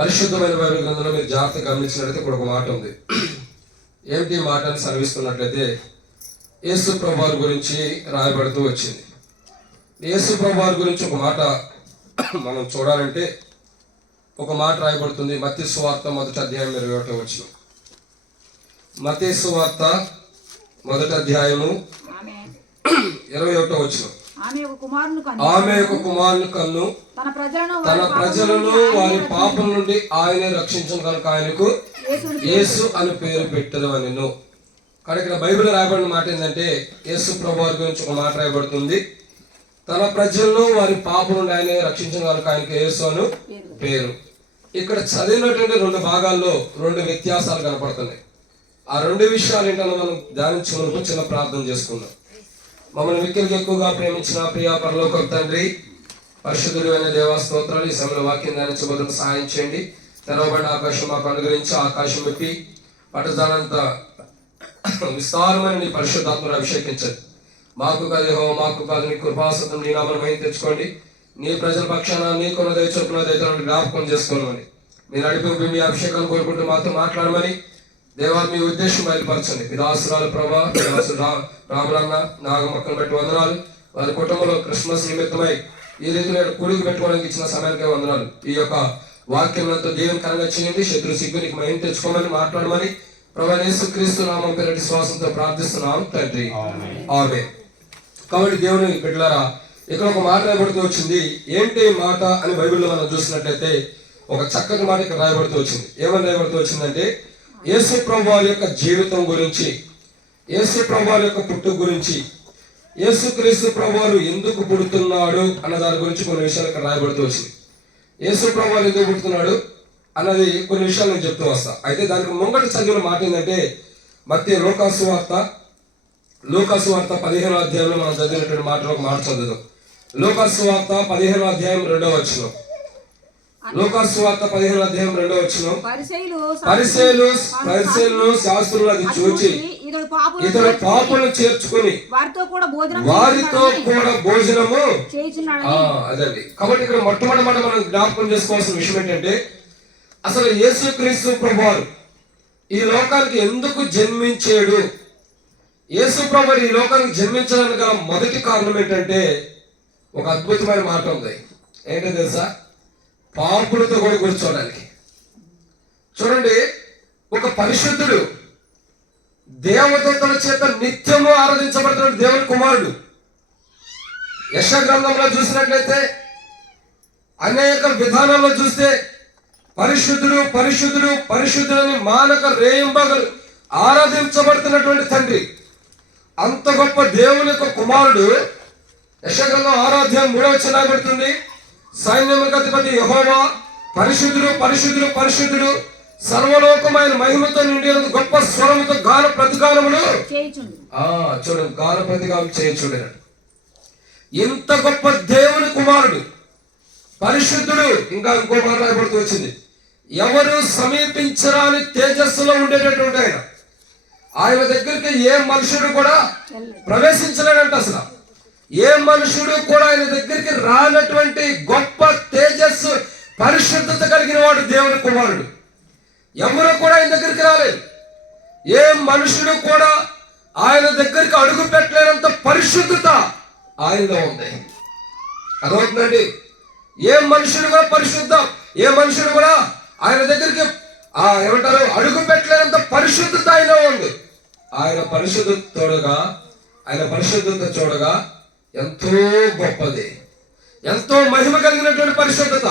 పరిశుద్ధమైన బైబిల్ గ్రంథంలో మీరు జాగ్రత్తగా గమనించినట్లయితే ఇక్కడ ఒక మాట ఉంది. ఏమిటి మాట అని సర్విస్తున్నట్లయితే యేసు ప్రభువారి గురించి రాయబడుతూ వచ్చింది. యేసు ప్రభువారి గురించి ఒక మాట మనం చూడాలంటే ఒక మాట రాయబడుతుంది. మత్తయి సువార్త 1:21 వచనం. మత్తయి సువార్త 1:21 వచనం. ఆమె ఒక కుమారుని కన్ను తన ప్రజలను వారి పాపం నుండి ఆయనే రక్షించను కనుక ఆయనకు యేసు అని పేరు పెట్టదు అని. కానీ ఇక్కడ బైబిల్ రాయబడిన మాట ఏంటంటే యేసు ప్రభువారి గురించి ఒక మాట రాయబడుతుంది. తన ప్రజలను వారి పాపం నుండి ఆయనే రక్షించను కనుక ఆయనకు యేసు అని పేరు. ఇక్కడ చదివినటువంటి 2 భాగాల్లో 2 వ్యత్యాసాలు కనపడుతున్నాయి. ఆ 2 విషయాలు ఏంటన్నా మనం ధ్యానించుకున్నప్పుడు చిన్న ప్రార్థన చేసుకుందాం. మమ్మల్ని మిక్కిలిగా ఎక్కువగా ప్రేమించిన ప్రియ పరలోకపు తండ్రి, పరిశుద్ధుడు అయిన దేవా స్తోత్రాలు. ఈ సమయంలో వాక్యం ధ్యానించబోతున్న సహాయం చేయండి. తెరవబడిన ఆకాశం మాకు అనుగ్రహించి ఆకాశం పెట్టి పట్టదానంత విస్తారమైన నీ పరిశుద్ధాత్మను అభిషేకించండి. మాకు కాదు యెహోవా, మాకు కాదు నీ కృపాసత్వం నీ నామమున మహిమ తెచ్చుకోండి. నీ ప్రజల పక్షాన నీకున్నదే చొప్పునదే జ్ఞాపకం చేసుకోమని మీ నడిపి మీ అభిషేకాన్ని కోరుకుంటూ మాతో మాట్లాడమని దేవా మీ ఉద్దేశం బయలుపరచండి. మీ దాసురాలు ప్రభా, రాములన్న నాగమక్కను బట్టి వందనాలు. వారి కుటుంబంలో క్రిస్మస్ నిమిత్తమై ఈ రీతిలో కూడికి పెట్టుకోవడానికి ఇచ్చిన సమయానికే వందనాలు. ఈ యొక్క వాక్యంతో దేవునికరంగా చేయండి. శత్రు సిగ్గునికి మహిమ తెచ్చుకోమని మాట్లాడమని ప్రభు యేసుక్రీస్తు నామం పేరిట శ్వాసంతో ప్రార్థిస్తున్నాం తండ్రి, ఆమేన్. కాబట్టి దేవుని బిడ్డలారా, ఇక్కడ ఒక మాట రాయబడుతూ వచ్చింది. ఏంటి మాట అని బైబిల్లో మనం చూసినట్లయితే ఒక చక్కటి మాట ఇక్కడ రాయబడుతూ వచ్చింది. ఏమని రాయబడుతూ వచ్చిందంటే యేసు ప్రభువారి యొక్క జీవితం గురించి, యేసు ప్రభువారి యొక్క పుట్టుక గురించి, యేసుక్రీస్తు ప్రభువారు ఎందుకు పుడుతున్నాడు అన్న దాని గురించి కొన్ని విషయాలు ఇక్కడ రాయబడుతూ వచ్చింది. యేసు ప్రభువారు ఎందుకు పుడుతున్నాడు అన్నది కొన్ని విషయాలు నేను చెప్తూ వస్తా. అయితే దానికి ముంగటి చదివిన మాట ఏంటంటే మత్తయి లూకాసు వార్త 15వ అధ్యాయంలో మనం చదివినటువంటి మాటలో ఒక మాట చదువుదాం. లూకాసు వార్త 15వ అధ్యాయం 2వ వచనం. లూకాసు వార్త 15వ అధ్యాయం 2వ వచనం. పరిసయ్యులు శాస్త్రులు అది చూచి ఇతడు పాపులను చేర్చుకుని వారితో కూడా భోజనము అదండి. కాబట్టి ఇక్కడ మొట్టమొదటి మాట మనం జ్ఞాపకం చేసుకోవాల్సిన విషయం ఏంటంటే అసలు యేసుక్రీస్తు ప్రభువారు ఈ లోకానికి ఎందుకు జన్మించాడు? యేసు ప్రభువారు ఈ లోకానికి జన్మించడానికి గల మొదటి కారణం ఏంటంటే ఒక అద్భుతమైన మాట ఉంది. ఏంటో తెలుసా? పాపులతో కూడా కూర్చోడానికి. చూడండి, ఒక పరిశుద్ధుడు దేవదూతల చేత నిత్యము ఆరాధించబడుతున్న దేవుని కుమారుడు. యెషయా గ్రంథంలో చూసినట్లయితే అనేక విధానాల్లో చూస్తే పరిశుద్ధుడు పరిశుద్ధుడు పరిశుద్ధుడని మానక రేయింబగలు ఆరాధించబడుతున్నటువంటి తండ్రి, అంత గొప్ప దేవుని యొక్క కుమారుడు. యెషయా గ్రంథం 6వ అధ్యాయం 3వ వచనం రాయబడుతుంది. సైన్యములకు అధిపతి యెహోవా పరిశుద్ధుడు పరిశుద్ధుడు పరిశుద్ధుడు, సర్వలోకమైన మహిమతో నిండి గొప్ప స్వరముతో గాన ప్రతిగానములు చూడండి, గాన ప్రతిగానం చేయించుండే. ఇంత గొప్ప దేవుని కుమారుడు పరిశుద్ధుడు. ఇంకా ఇంకో మాట రాయబడుతూ వచ్చింది, ఎవరు సమీపించరాని తేజస్సులో ఉండేటటువంటి ఆయన దగ్గరికి ఏ మనుషుడు కూడా ప్రవేశించలేడంట. అసలు ఏ మనుషుడు కూడా ఆయన దగ్గరికి రానటువంటి గొప్ప తేజస్సు పరిశుద్ధత కలిగిన వాడు దేవుని కుమారుడు. ఎవరు కూడా ఆయన దగ్గరికి రాలేదు. ఏ మనుషుడు కూడా ఆయన దగ్గరికి అడుగు పెట్టలేనంత పరిశుద్ధత ఆయనలో ఉంది. అదవుతుందండి. ఏ మనుషుడు కూడా పరిశుద్ధం, ఏ మనుషుడు కూడా ఆయన దగ్గరికి ఏమంటారు అడుగు పెట్టలేనంత పరిశుద్ధత ఆయనలో ఉంది. ఆయన పరిశుద్ధత చూడగా ఎంతో గొప్పది, ఎంతో మహిమ కలిగినటువంటి పరిశుద్ధత.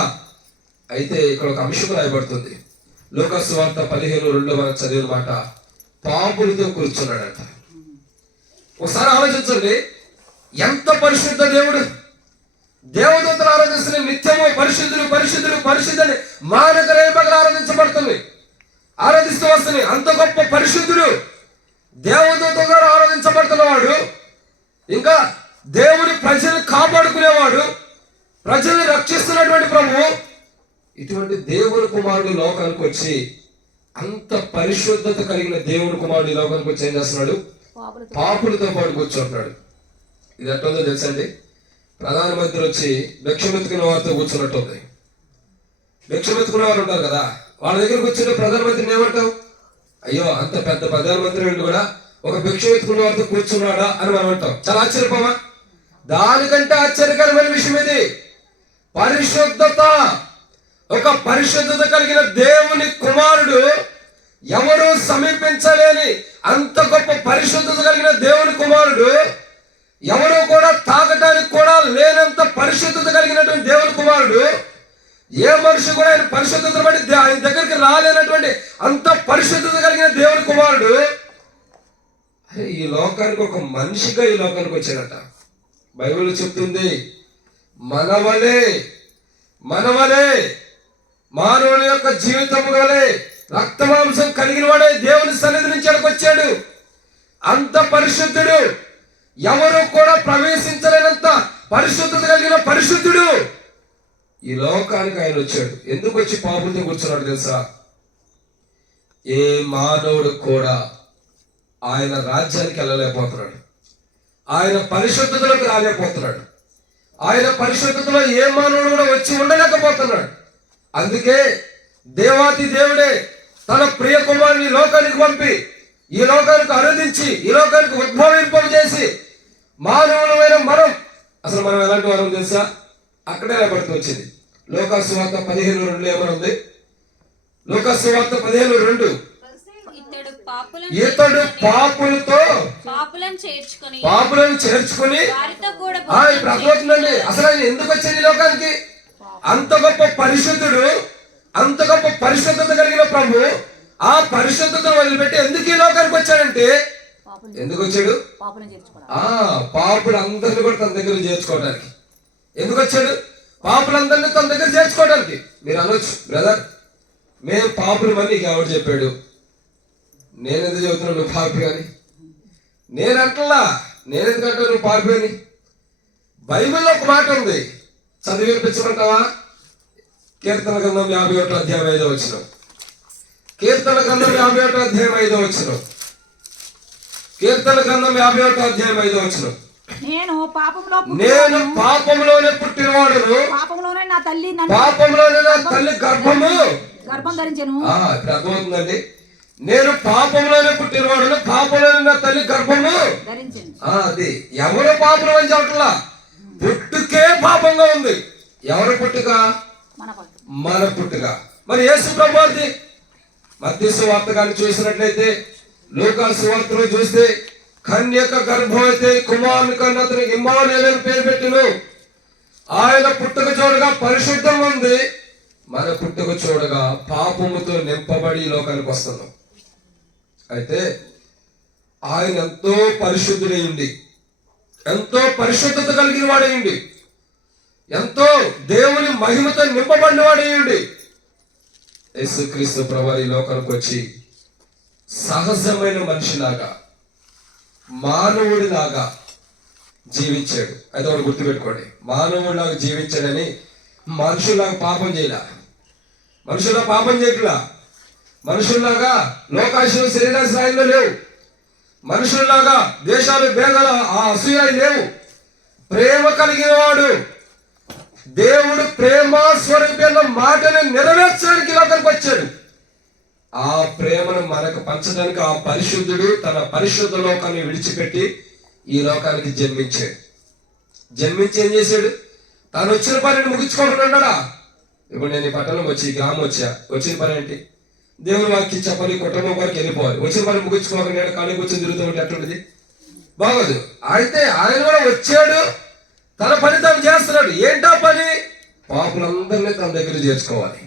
అయితే ఇక్కడ ఒక అంశం రాయబడుతుంది. లూకాసు వార్త 15:2 మనం చదివిన మాట, పాపులతో కూర్చున్నాడంట. ఒకసారి ఆలోచించండి, ఎంత పరిశుద్ధ దేవుడు. దేవదూతలు ఆరాధిస్తున్న నిత్యము పరిశుద్ధులు పరిశుద్ధులు పరిశుద్ధుని మానక రేపగలు ఆరాధిస్తూ వస్తున్నాయి. అంత గొప్ప పరిశుద్ధుడు దేవదూతల ద్వారా ఆరాధించబడుతున్నవాడు, ఇంకా దేవుని ప్రజల్ని కాపాడుకునేవాడు, ప్రజల్ని రక్షిస్తున్నటువంటి ప్రభువు. ఇటువంటి దేవుని కుమారుడు లోకానికి వచ్చి, అంత పరిశుద్ధత కలిగిన దేవుని కుమారుడు లోకానికి వచ్చి ఏం చేస్తున్నాడు? పాపులతో పాటు కూర్చుంటున్నాడు. ఇది ఎట్టుందో తెలుసండి, ప్రధానమంత్రి వచ్చి భిక్షమెత్తుకున్న వారితో కూర్చున్నట్టుంది. భిక్ష మెత్తుకునే వారు ఉంటారు కదా, వాళ్ళ దగ్గరకు వచ్చిన ప్రధానమంత్రిని ఏమంటావు? అయ్యో అంత పెద్ద ప్రధానమంత్రి నుండి కూడా ఒక భిక్ష ఎత్తుకున్న వారితో కూర్చున్నాడా అని మనం అంటాం. చాలా ఆశ్చర్యపోమా? దానికంటే ఆశ్చర్యకరమైన విషయం ఇది పరిశుద్ధత. ఒక పరిశుద్ధత కలిగిన దేవుని కుమారుడు, ఎవరు సమీపించలేని అంత గొప్ప పరిశుద్ధత కలిగిన దేవుని కుమారుడు, ఎవరు కూడా తాకటానికి కూడా లేనంత పరిశుద్ధత కలిగినటువంటి దేవుని కుమారుడు, ఏ మనిషి కూడా ఆయన పరిశుద్ధత బట్టి ఆయన దగ్గరికి రాలేనటువంటి అంత పరిశుద్ధత కలిగిన దేవుని కుమారుడు ఈ లోకానికి ఒక మనిషిగా ఈ లోకానికి వచ్చాడట. బైబిల్ చెప్తుంది, మనవలే మానవుని యొక్క జీవితము గలే రక్తమాంసం కలిగిన వాడే దేవుని సన్నిధి నుంచి వచ్చాడు. అంత పరిశుద్ధుడు, ఎవరు కూడా ప్రవేశించలేనంత పరిశుద్ధత కలిగిన పరిశుద్ధుడు ఈ లోకానికి ఆయన వచ్చాడు. ఎందుకు వచ్చి పాపులతో కూర్చున్నాడు తెలుసా? ఏ మానవుడు కూడా ఆయన రాజ్యానికి వెళ్ళలేకపోతున్నాడు, ఆయన పరిశుద్ధతలోకి రాలేకపోతున్నాడు, ఆయన పరిశుద్ధతలో ఏ మానవుడు కూడా వచ్చి ఉండలేకపోతున్నాడు. అందుకే దేవాతి దేవుడే తన ప్రియ కుమారుని ఈ లోకానికి పంపి, ఈ లోకానికి అనుదించి, ఈ లోకానికి ఉద్భవింపజేసి మానవులమైన అసలు మనం ఎలాంటి వారం తెలుసా? అక్కడే రాబడుతూ వచ్చింది. లోకాసు సువార్త 15:2 ఏమనుంది? లోకాసు సువార్త 15:2 ఇతడు పాపులను చేర్చుకుని ఇప్పుడు అర్థమవుతుందండి. అసలు ఆయన ఎందుకు వచ్చాడు ఈ లోకానికి? అంత గొప్ప పరిశుద్ధుడు, అంత గొప్ప పరిశుద్ధత కలిగిన ప్రభు ఆ పరిశుద్ధతను వదిలిపెట్టి ఎందుకు ఈ లోకానికి వచ్చాడంటే, ఎందుకు వచ్చాడు? పాపుడు అందరిని కూడా తన దగ్గర చేర్చుకోవడానికి. ఎందుకు వచ్చాడు? పాపులందరినీ తన దగ్గర చేర్చుకోవడానికి. మీరు అనొచ్చు, బ్రదర్ మేము పాపులు మని నీకు ఎవరు చెప్పాడు? నేనెందుకు చెబుతున్నావు నువ్వు పాపి అని? నేనంటలా, నేనెందుకంటా నువ్వు పాపి అని? బైబిల్లో ఒక మాట ఉంది, చదివి వినిపించమంటావా? కీర్తన గ్రంథం 51వ అధ్యాయం 5వ వచనం. కీర్తన గ్రంథం 51వ అధ్యాయం 5వ వచనం. కీర్తన గ్రంథం 51వ అధ్యాయం 5వ వచనం. నేను పాపంలోనే పుట్టినవాడును, పాపంలోనే నా తల్లి గర్భం ధరించెను. ఇప్పుడు అర్థమవుతుందండి. నేను పాపంలోనే పుట్టినవాడును, పాపంలోనే నా తల్లి గర్భము ధరించెను. అది ఎవరు పాపం అని చెప్పట్లా, పుట్టుకే పాపంగా ఉంది. ఎవరు పుట్టుక? మన పుట్టుక. మరి యేసు ప్రభువుది మత్తయి సువార్త కానీ చూసినట్లయితే, లూకా సువార్తలో చూస్తే, కన్యక గర్భవతి కుమారుని కన్నా అతనికి ఇమ్మానుయేలు అని పేరు పెట్టిను. ఆయన పుట్టుక చూడగా పరిశుద్ధం ఉంది, మన పుట్టుక చూడగా పాపముతో నింపబడి లోకానికి వస్తున్నాం. అయితే ఆయన ఎంతో పరిశుద్ధుడై ఉండి, ఎంతో పరిశుద్ధత కలిగిన వాడేయండి, ఎంతో దేవుని మహిమతో నింపబడిన వాడేయండి యేసుక్రీస్తు ప్రభువు ఈ లోకానికి వచ్చి సహజమైన మనిషిలాగా, మానవుడిలాగా జీవించాడు. అయితే ఒకటి గుర్తుపెట్టుకోండి, మానవుడిలాగా జీవించాడని మనుషుల్లాగా పాపం చేయలా, మనుషుల్లా పాపం చేయట్లా, మనుషుల్లాగా లోకాశలు శరీరాశ్రాయంలో లేవు, మనుషుల్లాగా దేశాలు భేదాలు అసూయాలు లేవు. ప్రేమ కలిగిన వాడు, దేవుడు ప్రేమ స్వరూపమైన మాటను నెరవేర్చడానికి లోకానికి వచ్చాడు. ఆ ప్రేమను మనకు పంచడానికి ఆ పరిశుద్ధుడు తన పరిశుద్ధ లోకాన్ని విడిచిపెట్టి ఈ లోకానికి జన్మించాడు. జన్మించి ఏం చేశాడు? తాను వచ్చిన పనిని ముగించుకోకుండా, ఇప్పుడు నేను ఈ పట్టణం వచ్చి గ్రామం వచ్చిన పని ఏంటి? దేవుని వాక్యం చెప్పాలి, కుటుంబం వరకు వెళ్ళిపోవాలి. వచ్చిన పని ముగించుకోక నేను కానీ కూర్చొని తిరుగుతూ ఉంటే ఎట్లుంటుంది? బాగోదు. అయితే ఆయన కూడా వచ్చాడు, తన పని తాను చేస్తున్నాడు. ఏంటా పని? పాపులందరినీ తన దగ్గర చేర్చుకోవాలి.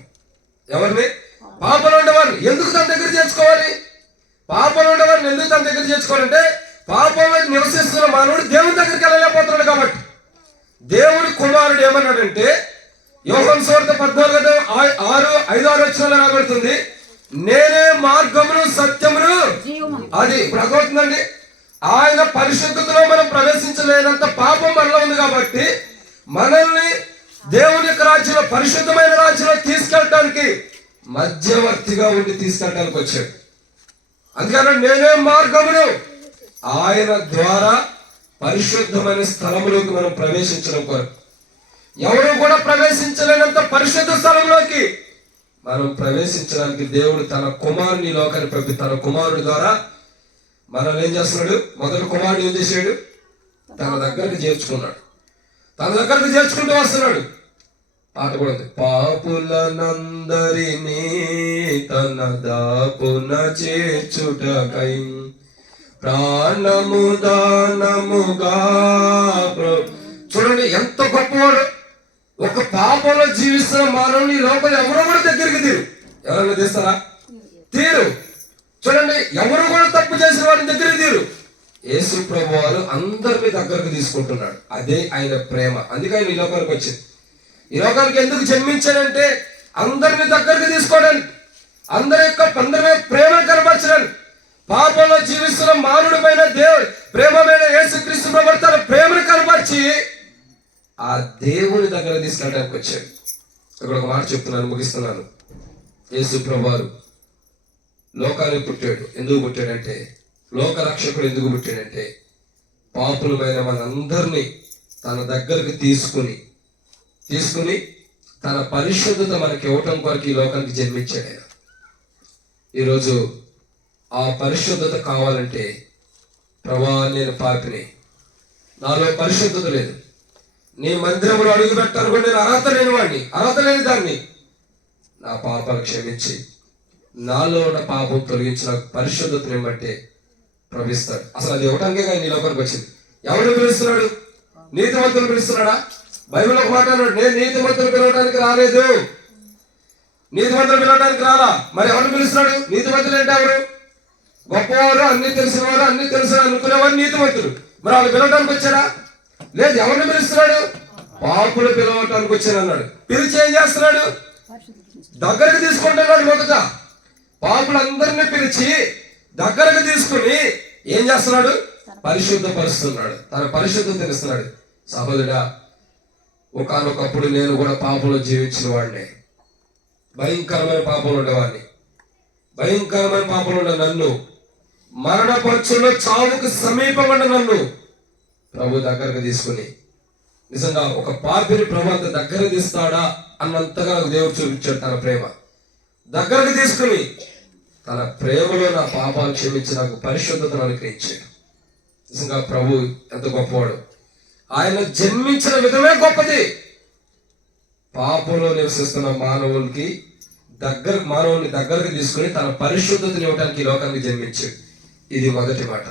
ఎవరిని? పాపలు ఉండేవారిని. ఎందుకు తన దగ్గర చేర్చుకోవాలి? పాపలు ఉండేవారిని ఎందుకు తన దగ్గర చేర్చుకోవాలంటే, పాపంలో నివసిస్తున్న మానవుడు దేవుని దగ్గరికి వెళ్ళలేకపోతున్నాడు కాబట్టి. దేవుని కుమారుడు ఏమన్నాడంటే, యోహాను సువార్త 14:5-6 వచనాల్లో రాబడుతుంది, నేనే మార్గమును సత్యమును. అది ఇప్పుడు అర్థమవుతుందండి. ఆయన పరిశుద్ధతలో మనం ప్రవేశించలేనంత పాపం మనలో ఉంది కాబట్టి, మనల్ని దేవుని యొక్క రాజ్యంలో, పరిశుద్ధమైన రాజ్యంలో తీసుకెళ్ళటానికి మధ్యవర్తిగా ఉండి తీసుకెళ్ళటానికి వచ్చాడు. అందుకని నేనే మార్గమును, ఆయన ద్వారా పరిశుద్ధమైన స్థలములోకి మనం ప్రవేశించడం కొరకు. ఎవరు కూడా ప్రవేశించలేనంత పరిశుద్ధ స్థలంలోకి మనం ప్రవేశించడానికి దేవుడు తన కుమారుని ఈ లోకాన్ని పంపి తన కుమారుడి ద్వారా మనల్ని ఏం చేస్తున్నాడు? మొదటి కుమారుడు ఏం చేశాడు? తన దగ్గరకు చేర్చుకున్నాడు. తన దగ్గరకు చేర్చుకుంటూ వస్తున్నాడు. పాట కూడా ఉంది. పాపులనందరినీ తన దాపున చేర్చుటకై ప్రాణము దానముగా. చూడండి ఎంత గొప్పవాడు. ఒక పాపంలో జీవిస్తున్న మానవుని లోపల ఎవరో కూడా దగ్గరికి తీరు. ఎవరైనా తీస్తారా? తీరు. చూడండి, ఎవరు కూడా తప్పు చేసిన వారిని దగ్గరికి తీరు. యేసు ప్రభు వారు అందరినీ దగ్గరకు తీసుకుంటున్నాడు. అదే ఆయన ప్రేమ. అందుకే ఆయన ఈ లోకానికి వచ్చింది. ఈ లోకానికి ఎందుకు జన్మించాడంటే అందరిని దగ్గరకు తీసుకోవడానికి, అందరి ప్రేమ కనపరచడానికి. పాపంలో జీవిస్తున్న మానవుడి పైన దేవుడు ప్రేమమైన యేసుక్రీస్తు ప్రభు తన ప్రేమను కనపరిచి ఆ దేవుని దగ్గర తీసుకెళ్ళడానికి వచ్చాడు. ఇక్కడ ఒక మాట చెప్తున్నాను, ముగిస్తున్నాను. యేసు ప్రభు వారు లోకానికి పుట్టాడు. ఎందుకు పుట్టాడంటే, లోక రక్షకుడు ఎందుకు పుట్టాడంటే, పాపులమైన మనందరినీ తన దగ్గరకు తీసుకుని తన పరిశుద్ధత మనకి ఇవ్వటం కొరకు ఈ లోకానికి జన్మించాడు ఆయన. ఈరోజు ఆ పరిశుద్ధత కావాలంటే, ప్రభా నేను పాపిని, నాలో పరిశుద్ధత లేదు, నీ మందిరంలో అడుగు పెట్టాను కూడా నేను అర్హత లేని దాన్ని, నా పాపాలు క్షమించి నాలో ఉన్న పాపం తొలగించి నాకు పరిశుద్ధతను ఇవ్వమంటే ప్రవేశిస్తాడు. అసలు అది ఇవ్వటానికే కానీ నీ లోకానికి వచ్చింది. ఎవరిని పిలుస్తున్నాడు? నీతిమంతులు పిలుస్తున్నాడా? బైబిల్ ఒక మాట అన్నాడు, నేను నీతిమంతులు పిలవడానికి రాలేదు. నీతిమంతులు పిలవడానికి రాలా. మరి ఎవరిని పిలుస్తున్నాడు? నీతిమంతులు అంటే ఎవరు? గొప్పవారు, అన్ని తెలిసినవారు, అన్ని తెలుసు అనుకునేవారు నీతిమంతులు. మరి వాళ్ళు పిలవడానికి వచ్చారా? లేదు. ఎవరిని పిలుస్తున్నాడు? పాపులు పిలవటానికి వచ్చాను అన్నాడు. పిలిచి ఏం చేస్తున్నాడు? దగ్గరకు తీసుకుంటున్నాడు. మొదట పాపులందరినీ పిలిచి దగ్గరకు తీసుకుని ఏం చేస్తున్నాడు? పరిశుద్ధపరుస్తున్నాడు. తన పరిశుద్ధత తెలుస్తున్నాడు. సహోదరుడా, ఒకానొకప్పుడు నేను కూడా పాపంలో జీవించిన వాడిని, భయంకరమైన పాపంలో ఉండేవాడిని. భయంకరమైన పాపంలో ఉండే నన్ను, మరణపరచులో చావుకు సమీపమైన నన్ను ప్రభు దగ్గరకు తీసుకుని, నిజంగా ఒక పాపిని ప్రభు అంత దగ్గర తీస్తాడా అన్నంతగా నాకు దేవుడు చూపించాడు తన ప్రేమ. దగ్గరకు తీసుకుని తన ప్రేమలో నా పాపాలు క్షమించి నాకు పరిశుద్ధతను అనుగ్రహించాడు. నిజంగా ప్రభు ఎంత గొప్పవాడు. ఆయన జన్మించిన విధమే గొప్పది. పాపంలో నివసిస్తున్న మానవుల్ని దగ్గరకు తీసుకుని తన పరిశుద్ధతను ఇవ్వడానికి ఈ లోకానికి జన్మించాడు. ఇది మొదటి మాట.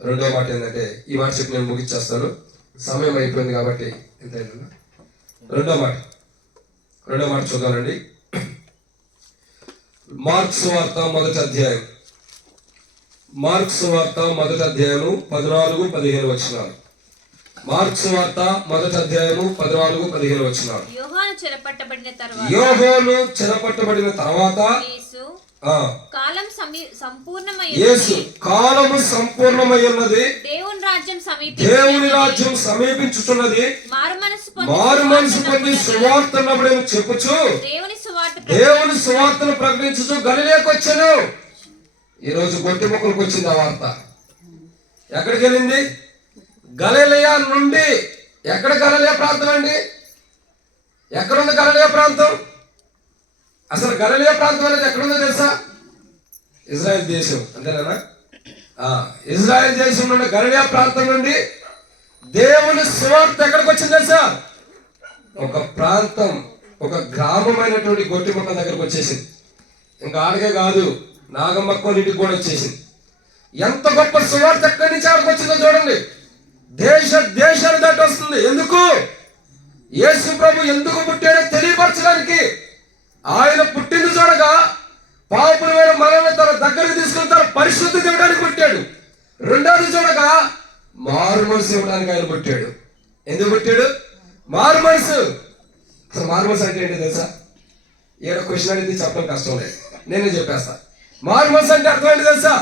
రెండో మాట ఏంటంటే, ఈ మాట చెప్పి నేను ముగించేస్తాను, సమయం అయిపోయింది కాబట్టి. ఎంత రెండో మాట చూద్దామండి. మార్క్స్ వార్త మొదటి అధ్యాయం 14-15 వచనాలు. మార్క్స్ వార్త మొదటి అధ్యాయము 14-15 వచనాలు. యోహాను చెరపట్టబడిన తర్వాత కాలము సంపూర్ణమై ఉన్నది, దేవుని రాజ్యం సమీపించుచున్నది, మారు మనసు పొంది సువార్తను చెప్పుచు దేవుని సువార్తను ప్రకటించుచు గలిలయకు వచ్చాను. ఈరోజు గొట్టి మొక్కలకు వచ్చింది ఆ వార్త. ఎక్కడికి వెళ్ళింది? గలిలయ నుండి. ఎక్కడ గలిలయ ప్రాంతం అండి? ఎక్కడుంది గలిలయ ప్రాంతం? అసలు గలిలయ ప్రాంతం అనేది ఎక్కడుందో తెలుసా? ఇజ్రాయెల్ దేశం, అంతేనా? ఇజ్రాయెల్ దేశం నుండి గలిలయ ప్రాంతం నుండి దేవుని సువార్త ఎక్కడికి వచ్చింది తెలుసా? ఒక ప్రాంతం, ఒక గ్రామమైనటువంటి గొట్టి మొక్క దగ్గరకు వచ్చేసింది. ఇంకా ఆడకే కాదు, నాగమ్మక్క ఇంటికి కూడా వచ్చేసింది. ఎంత గొప్ప సువార్త ఎక్కడి నుంచి ఆడికి వచ్చిందో చూడండి. దేశాలు దాటి వస్తుంది. ఎందుకు? యేసు ప్రభు ఎందుకు పుట్టాడో తెలియపరచడానికి. ఆయన పుట్టింది చూడగా పాపులమైన మనల్ని తన దగ్గరకు తీసుకుని తన పరిశుద్ధి ఇవ్వడానికి పుట్టాడు. రెండోది చూడగా మారు మనసు ఇవ్వడానికి ఆయన పుట్టాడు. ఎందుకు పుట్టాడు? మారు మనసు. అసలు మారు మనసు అంటే ఏంటి తెలుసా? ఏదో క్వశ్చన్ అనేది చెప్పడం కష్టం లేదు, నేనే చెప్పేస్తా. మారు మనసు అంటే అర్థం ఏంటి తెలుసా?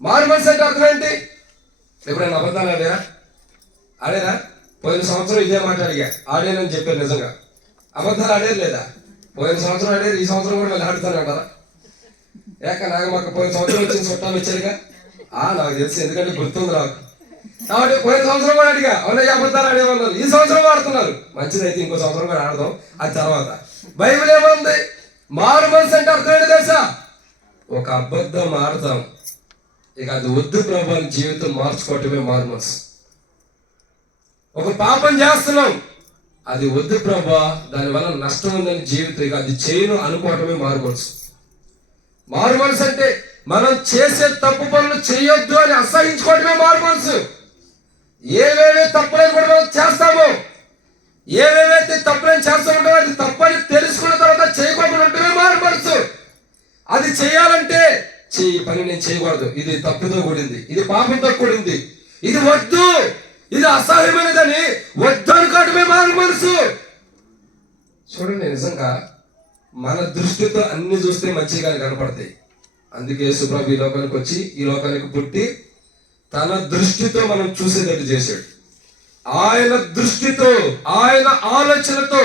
మారు మనసు అంటే అర్థం ఏంటి? ఎప్పుడైనా అబద్ధాలు ఆడేరా? పోయిన సంవత్సరం ఇదే మాట అడిగా, ఆడేనని చెప్పారు. నిజంగా అబద్ధాలు ఆడేది లేదా? పోయిన సంవత్సరం ఆడేది, ఈ సంవత్సరం కూడా మళ్ళీ ఆడుతాను అంటారా? నాగమ్మక్క పోయిన సంవత్సరం వచ్చిన చుట్టాలు వచ్చారుగా. నాకు తెలుసు, ఎందుకంటే గుర్తుంది నాకు. కాబట్టి పోయిన సంవత్సరం కూడా అడిగా, అవునయ్య అబద్ధాలు ఆడేమన్నారు. ఈ సంవత్సరం ఆడుతున్నారు. మంచిదైతే ఇంకో సంవత్సరం కూడా ఆడదాం, అది తర్వాత. బైబిల్ ఏముంది? మారు మనసు అంటే అర్థం ఏంటి తెలుసా? ఒక అబద్ధం ఆడతాం, ఇక అది వద్దు ప్రభు అని జీవితం మార్చుకోవటమే మారు మనసు. ఒక పాపం చేస్తున్నాం, అది వద్దు ప్రభా, దానివల్ల నష్టం ఉందని జీవితం, ఇక అది చేయను అనుకోవటమే మారు మనసు. మారు మనసు అంటే మనం చేసే తప్పు పనులు చేయొద్దు అని అసహించుకోవటమే మారు మనసు. ఏవేవే తప్పులని కూడా మనం చేస్తామో, ఏవేవైతే తప్పులని చేస్తూ ఉంటామో అది తప్పని తెలుసుకున్న తర్వాత చేయకోకుండా ఉంటమే మారు మనసు. అది చేయాలంటే ఈ పని నేను చేయకూడదు, ఇది తప్పుతో కూడింది, ఇది పాపంతో కూడింది, ఇది వద్దు, ఇది అసహ్యమైనదని వద్దు అనుకోవటమే మారు మనసు. చూడండి, నిజంగా మన దృష్టితో అన్ని చూస్తే మంచిగా కనపడతాయి. అందుకే యేసుప్రభు ఈ లోకానికి వచ్చి, ఈ లోకానికి పుట్టి తన దృష్టితో మనం చూసేటట్టు చేశాడు. ఆయన దృష్టితో, ఆయన ఆలోచనతో,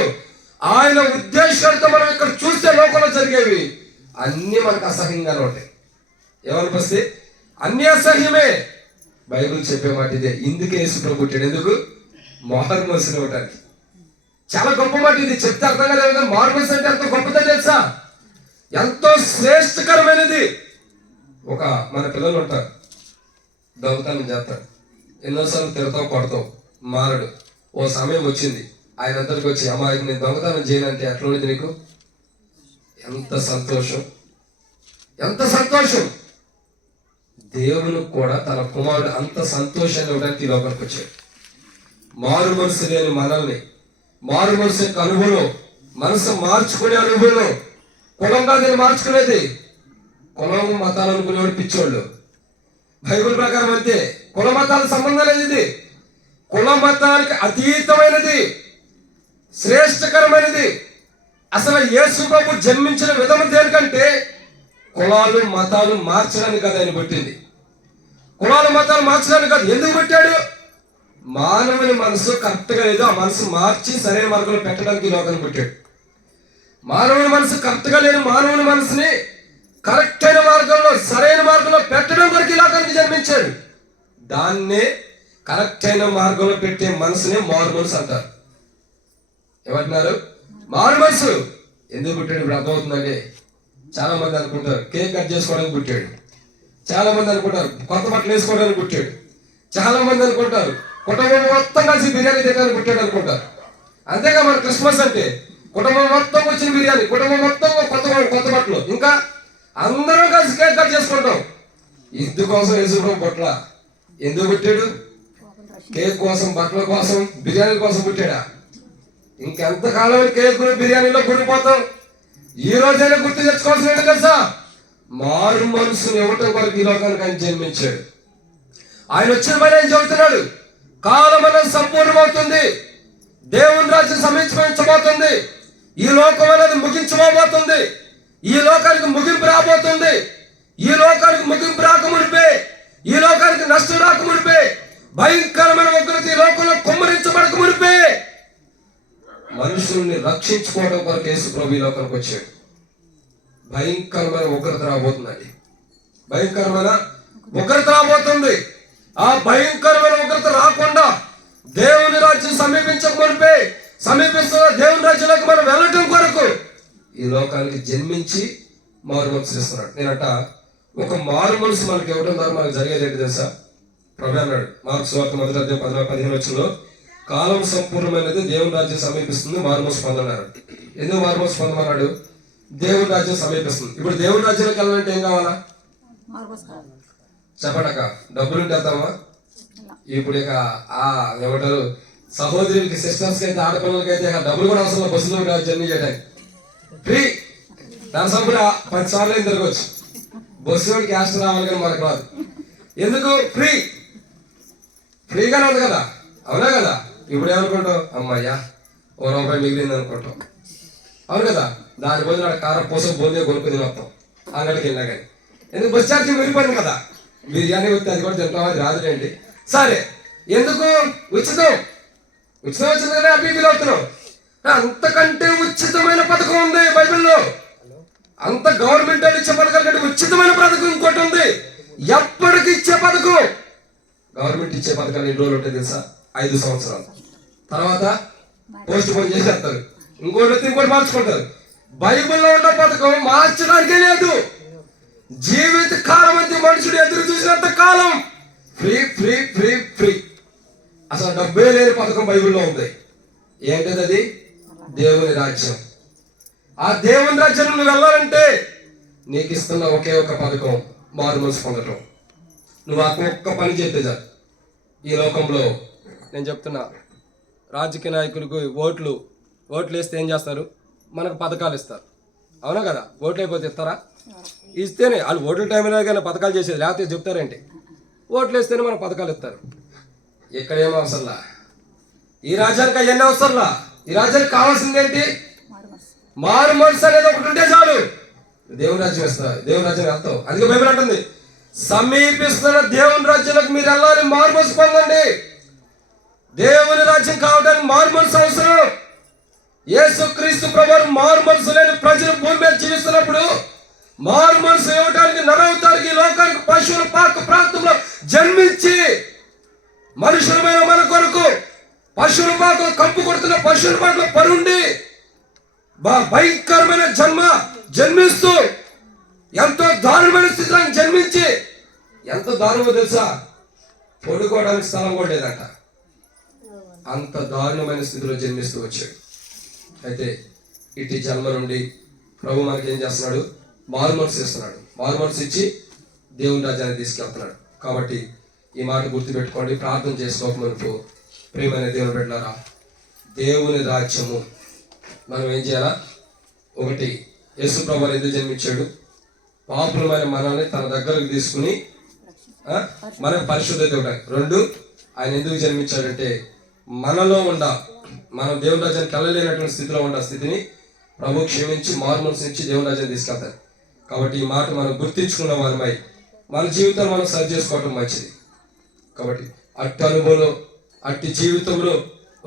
ఆయన ఉద్దేశాలతో మనం ఇక్కడ చూస్తే లోకంలో జరిగేవి అన్నీ మనకు అసహ్యంగానే ఉంటాయి. ఏమనిపిస్తే అన్ని అసహ్యమే. బైబిల్ చెప్పే మాట ఇదే. ఇందుకే యేసుప్రభు పుట్టాడు. ఎందుకు? మారు మనసు ఇవ్వటానికి. చాలా గొప్ప మాట ఇది. చెప్తే అర్థం కాదు. మారు మనసు అంటే ఎంతో గొప్పదో తెలుసా? ఎంతో శ్రేష్టకరమైనది. ఒక మన పిల్లలు ఉంటారు, దొంగతనం చేస్తాడు, ఎన్నోసార్లు తిడతావు, కొడతావు, మారడు. ఓ సమయం వచ్చింది, ఆయన అందరికి వచ్చి, అమ్మా నేను దొంగతనం చేయనంటే ఎట్లా ఉండేది నీకు? ఎంత సంతోషం, ఎంత సంతోషం. దేవునికి కూడా తన కుమారుడు అంత సంతోషాన్ని ఇవ్వడానికి ఈ లోకానికి వచ్చాడు. మారు మనసు లేని మనల్ని, మారు మనసు యొక్క అనుభవం, మనసు మార్చుకునే అనుభవం, కులం కాదు మార్చుకునేది. కులం మతాలు అనుకునేవాడు పిచ్చోళ్ళు. బైబిల్ ప్రకారం అయితే కుల మతాల సంబంధం లేదు. ఇది కుల మతానికి అతీతమైనది, శ్రేష్టకరమైనది. అసలు యేసు ప్రభు జన్మించిన విధం దేనికంటే కులాలు మతాలు మార్చడానికి కాదు ఆయన పుట్టింది. కులాలు మతాలు మార్చడానికి కాదు. ఎందుకు పెట్టాడు? మానవుని మనసు కరెక్ట్గా లేదు, ఆ మనసు మార్చి సరైన మార్గంలో పెట్టడానికి ఈ లోకాన్ని పెట్టాడు. మానవుని మనసు కరెక్ట్గా లేని మానవుని మనసుని కరెక్ట్ అయిన మార్గంలో, సరైన మార్గంలో పెట్టడం కొరకు ఈ లోకానికి జన్మించాడు. దాన్నే కరెక్ట్ అయిన మార్గంలో పెట్టే మనసునే మారు మనసు అంటారు. ఏమంటున్నారు? మారు మనసు. ఎందుకు పుట్టాడు ఇప్పుడు అర్థమవుతుందండి. చాలా మంది అనుకుంటారు కేక్ కట్ చేసుకోవడానికి పుట్టాడు, చాలా మంది అనుకుంటారు కొత్త బట్టలు వేసుకోవడానికి పుట్టాడు, చాలా మంది అనుకుంటారు కుటుంబం మొత్తం కలిసి బిర్యానీ తినడానికి పుట్టాడు అనుకుంటారు. అంతేగా మన క్రిస్మస్ అంటే కుటుంబం మొత్తం వచ్చిన బిర్యానీ, కుటుంబం మొత్తం కొత్త బట్టలు, ఇంకా అందరం కలిసి కేక్ కట్ చేసుకుంటాం. ఇందుకోసం యేసుప్రభు పుట్ల. ఎందుకు పుట్టాడు? కేక్ కోసం, బట్టల కోసం, బిర్యానీ కోసం పుట్టాడా? ఇంకెంతకాలం కేక్ బిర్యానీలో గురిపోతాం. ఈ రోజైనా గుర్తు తెచ్చుకోవాల్సిన ఏంటి తెలుసా? మారు మనసును ఇవ్వటం కొరకు ఈ లోకానికి ఆయన జన్మించాడు. ఆయన వచ్చిన పని ఆయన చెబుతున్నాడు, కాలం అనేది సంపూర్ణమవుతుంది, దేవుని రాజ్యం సమీపించబోతుంది, ఈ లోకం అనేది ముగించబోతుంది, ఈ లోకానికి ముగింపు రాబోతుంది. ఈ లోకానికి ముగింపు రాకమునిపే, ఈ లోకానికి నష్టం రాకమునిపే, భయంకరమైన ఉగ్రత ఈ లోకంలో కుమ్మరించబడకమునిపే మనుషుల్ని రక్షించుకోవడం కొరకు యేసు ప్రభు ఈ లోకానికి వచ్చాడు. భయంకరమైన ఉగ్రత రాబోతుందండి. భయంకరమైన ఉగ్రత రాబోతుంది. ఆ భయంకరమైన ఉగ్రత రాకుండా దేవుని రాజ్యం సమీపించకమునిపే, సమీపిస్తున్న దేవుని రాజ్యంలోకి మనం వెళ్ళటం కొరకు ఈ లోకానికి జన్మించి మారు మనసు ఇస్తున్నాడు. నేనట ఒక మారు మనసు మనకి ఇవ్వడం ద్వారా మనకు జరిగేది ఏంటి తెలుసా? ప్రభు అన్నాడు మార్కు సువార్త 1:15 కాలం సంపూర్ణమైనది, దేవుని రాజ్యం సమీపిస్తుంది, మారు మనసు పొందన్నారు. ఎందుకు మారు మనసు పొందమన్నాడు? దేవుని రాజ్యం సమీపిస్తుంది. ఇప్పుడు దేవుని రాజ్యంలోకి వెళ్ళాలంటే ఏం కావాలా? చెప్పడక డబ్బులుంటే వెళ్తామా? ఇప్పుడు ఇక ఏమంటారు, సహోదరులకి, సిస్టర్స్కి అయితే, ఆడపిల్లలకి అయితే డబ్బులు కూడా అవసరం, బస్సులో జర్నీ చేయడానికి ఫ్రీ. దాని సభ్యులు 10 సార్లు అయిన తిరగవచ్చు. బస్సు వాడికి క్యాష్ రావాలి కానీ మనకు రాదు. ఎందుకు? ఫ్రీగానే ఉంది కదా, అవునా కదా? ఇప్పుడు ఏమనుకుంటావు? అమ్మాయ్యా ₹1 మిగిలింది అనుకుంటాం, అవును కదా? దాని బదులు నాడు కారం పోసం బోందే కొనుక్కొని వస్తాం అంగడికి వెళ్ళినా కానీ. ఎందుకు? బస్ ఛార్జీ మిగిలిపోయింది కదా. బిర్యానీ వస్తే అది కూడా తింటాం, అది రాదులేండి. సరే, ఎందుకు? ఉచితం వచ్చింది కదా, హ్యాపీ ఫీల్ అవుతున్నాం. అంతకంటే ఉచితమైన పథకం ఉంది బైబిల్లో. అంత గవర్నమెంట్ ఇచ్చే పథకాల కంటే ఉచితమైన పథకం ఇంకోటి ఉంది. ఎప్పటికి ఇచ్చే పథకం. గవర్నమెంట్ ఇచ్చే పథకాలు ఎన్ని రోజులు ఉంటాయి తెలుసా? 5 సంవత్సరాలు. తర్వాత పోస్ట్ పోన్ చేసేస్తారు, ఇంకోటి మార్చుకుంటారు. బైబిల్లో ఉన్న పథకం మార్చడానికే లేదు. జీవిత కాలం అంతే మనుషుడు ఎదురు చూసినంత కాలం ఫ్రీ ఫ్రీ ఫ్రీ ఫ్రీ. అసలు డబ్బే లేని పథకం బైబిల్లో ఉంది. ఏంటది? అది దేవుని రాజ్యం. ఆ దేవుని రాజ్యం నువ్వు వెళ్ళాలంటే నీకు ఇస్తున్న ఒకే ఒక పథకం మారు మనసు పొందటం. నువ్వు ఆ ఒక్క పని చేస్తే చాలు. ఈ లోకంలో నేను చెప్తున్నా, రాజకీయ నాయకులకు ఓట్లు వేస్తే ఏం చేస్తారు? మనకు పథకాలు ఇస్తారు. అవునా కదా? ఓట్లు అయిపోతే ఇస్తారా? ఇస్తేనే వాళ్ళు ఓట్ల టైంలో కానీ పథకాలు చేసేది, లేకపోతే చెప్తారేంటి? ఓట్లు వేస్తేనే మనకు పథకాలు ఇస్తారు. ఇక్కడ ఏమో అవసరంలా. ఈ రాజ్యానికి అవన్నీ అవసరంలా. ఈ రాజ్యానికి కావాల్సింది ఏంటి? మారు మనసు అనేది ఒకటి ఉంటే చాలు. దేవుని రాజ్యం ఇస్తా, దేవుని రాజ్యం వెళ్తావు. అందుకే బైబిల్ అంటుంది, సమీపిస్తున్న దేవుని రాజ్యాలకు మీరు వెళ్ళాలి, మారు మనసు పొందండి. దేవుని రాజ్యం కావడానికి మారు మనసు అవసరం. యేసుక్రీస్తు ప్రభువు మారు మనసు లేని ప్రజలు భూమి మీద జీవిస్తున్నప్పుడు మారు మనసు ఇవ్వడానికి నరవతారికి లోకానికి పశువుల పాక ప్రాంతంలో జన్మించి మనుషులమైన మన కొరకు పశువుల పాక కంపు కొడుతున్న పశువుల పాకలో పరుండి భయంకరమైన జన్మిస్తూ ఎంతో దారుణమైన స్థితిలో జన్మించి, ఎంత దారుణమో తెలుసా? పడుకోవడానికి స్థలం కూడా లేదంట. అంత దారుణమైన స్థితిలో జన్మిస్తూ వచ్చాడు. అయితే ఇటు జన్మ నుండి ప్రభు మనకి ఏం చేస్తున్నాడు? మారు మనసు ఇస్తున్నాడు. మారు మనసు ఇచ్చి దేవుని రాజ్యాన్ని తీసుకెళ్తున్నాడు. కాబట్టి ఈ మాట గుర్తుపెట్టుకోండి. ప్రార్థన చేసుకోకమునుపు ప్రియమైన దేవుని బిడ్డలారా, దేవుని రాజ్యము మనం ఏం చేయాలా? ఒకటి, యేసు ప్రభువు ఎందుకు జన్మించాడు? పాపులమైన మనల్ని తన దగ్గరకు తీసుకుని మనకు పరిశుద్ధత ఇవ్వడానికి. రెండు, ఆయన ఎందుకు జన్మించాడంటే మనలో మనం దేవుని రాజ్యానికి వెళ్ళలేనటువంటి స్థితిలో ఉన్న స్థితిని ప్రభు క్షమించి మారు మనసు నుంచి దేవుని రాజ్యాన్ని తీసుకెళ్తారు. కాబట్టి ఈ మాట మనం గుర్తించుకున్న వారమై మన జీవితాన్ని మనం సరి చేసుకోవటం మంచిది. కాబట్టి అట్టి అనుభవంలో, అట్టి జీవితంలో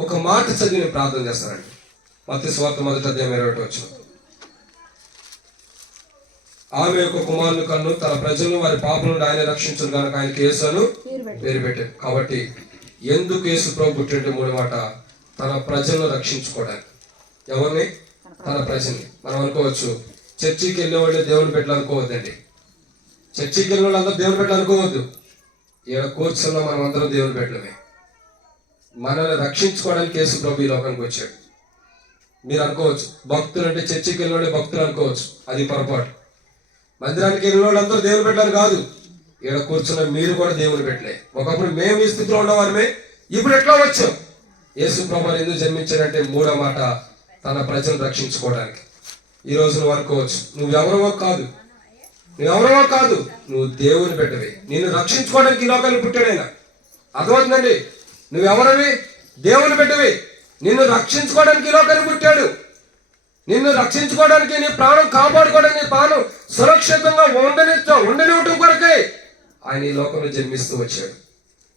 ఒక మాట చదివి ప్రార్థన చేస్తానండి. మత్తయి సువార్త 1:21. ఆమె యొక్క కుమారుని కన్ను తన ప్రజలను వారి పాపం నుండి ఆయన రక్షించను కనుక ఆయనకి యేసు అని పేరు పెట్టాడు. కాబట్టి ఎందుకు యేసు ప్రభు పుట్టినట్టు? మూడు మాట, తన ప్రజలను రక్షించుకోవడానికి. ఎవరిని? తన ప్రజల్ని. మనం అనుకోవచ్చు, చర్చికి వెళ్ళే వాళ్ళే దేవుని బిడ్డలు అనుకోవద్దండి. చర్చికి వెళ్ళిన వాళ్ళు అందరూ దేవుని బిడ్డలు అనుకోవద్దు. ఈడ కూర్చున్న మనం అందరం దేవుని బిడ్డలమే. మనల్ని రక్షించుకోవడానికి యేసు ప్రభు ఈ లోకానికి వచ్చాడు. మీరు అనుకోవచ్చు, భక్తులు అంటే చర్చికి వెళ్ళిన వాళ్ళే భక్తులు అనుకోవచ్చు. అది పొరపాటు. మందిరానికి వెళ్ళిన వాళ్ళు అందరూ దేవుని బిడ్డలు కాదు. ఈడ కూర్చున్న మీరు కూడా దేవుని బిడ్డలే. ఒకప్పుడు మేము ఈ స్థితిలో ఉన్నవారమే, ఇప్పుడు ఎట్లా వచ్చాం? యేసు ప్రభువు ఎందుకు జన్మించాడంటే మూడో మాట, తన ప్రజలను రక్షించుకోవడానికి. ఈ రోజు నువ్వు అనుకోవచ్చు, నువ్వెవరవో కాదు, నువ్వు దేవుని బిడ్డవి. నిన్ను రక్షించుకోవడానికి ఈ లోకాన్ని పుట్టాడైనా. అర్థమవుతుందండి? నువ్వెవరవి? దేవుని బిడ్డవి. నిన్ను రక్షించుకోవడానికి ఈ లోకాన్ని పుట్టాడు. నిన్ను రక్షించుకోవడానికి, నీ ప్రాణం కాపాడుకోవడానికి, నీ ప్రాణం సురక్షితంగా ఉండనివ్వటం కొరకే ఆయన ఈ లోకంలో జన్మిస్తూ వచ్చాడు.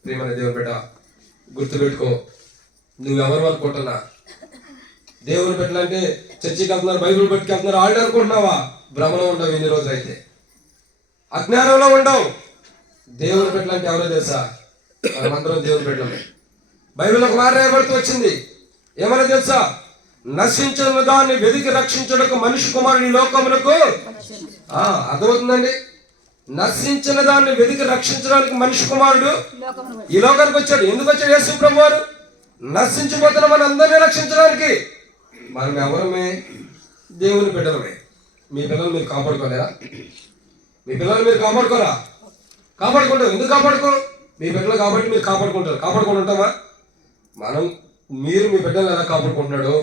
ప్రియమైన దేవుని బిడ్డ, గుర్తుపెట్టుకో, నువ్వెవరు అనుకుంటున్నా? దేవుని బిడ్డలంటే చర్చికి వెళ్తున్నారు, బైబిల్ పట్టుకెళ్తున్నారు, వాళ్ళు అనుకుంటున్నావా? భ్రమలో ఉండవు. ఇన్ని రోజులు అయితే అజ్ఞానంలో ఉండవు. దేవుని బిడ్డలంటే ఎవరో తెలుసా? మనమందరం దేవుని బిడ్డలమే. బైబిల్ ఒక మాట రాయబడుతూ వచ్చింది. ఏమన్నా తెలుసా? నశించిన దాన్ని వెతికి రక్షించడానికి మనిషి కుమారుడు ఈ లోకములకు. అర్థమవుతుందండి? నశించిన దాన్ని వెతికి రక్షించడానికి మనిషి కుమారుడు ఈ లోకానికి వచ్చాడు. ఎందుకు వచ్చాడు యేసు ప్రభు వారు? నశించిపోతున్న మన అందరినీ రక్షించడానికి. మనం ఎవరమే? దేవుని బిడ్డలమే. మీ పిల్లలు మీరు కాపాడుకోలేరా? మీ పిల్లలు మీరు కాపాడుకోరా? కాపాడుకుంటారు. ఎందుకు కాపాడుకో? మీ బిడ్డలు కాబట్టి మీరు కాపాడుకుంటారు. కాపాడుకుంటూ ఉంటామా? మీరు మీ బిడ్డలు ఎలా కాపాడుకుంటారు?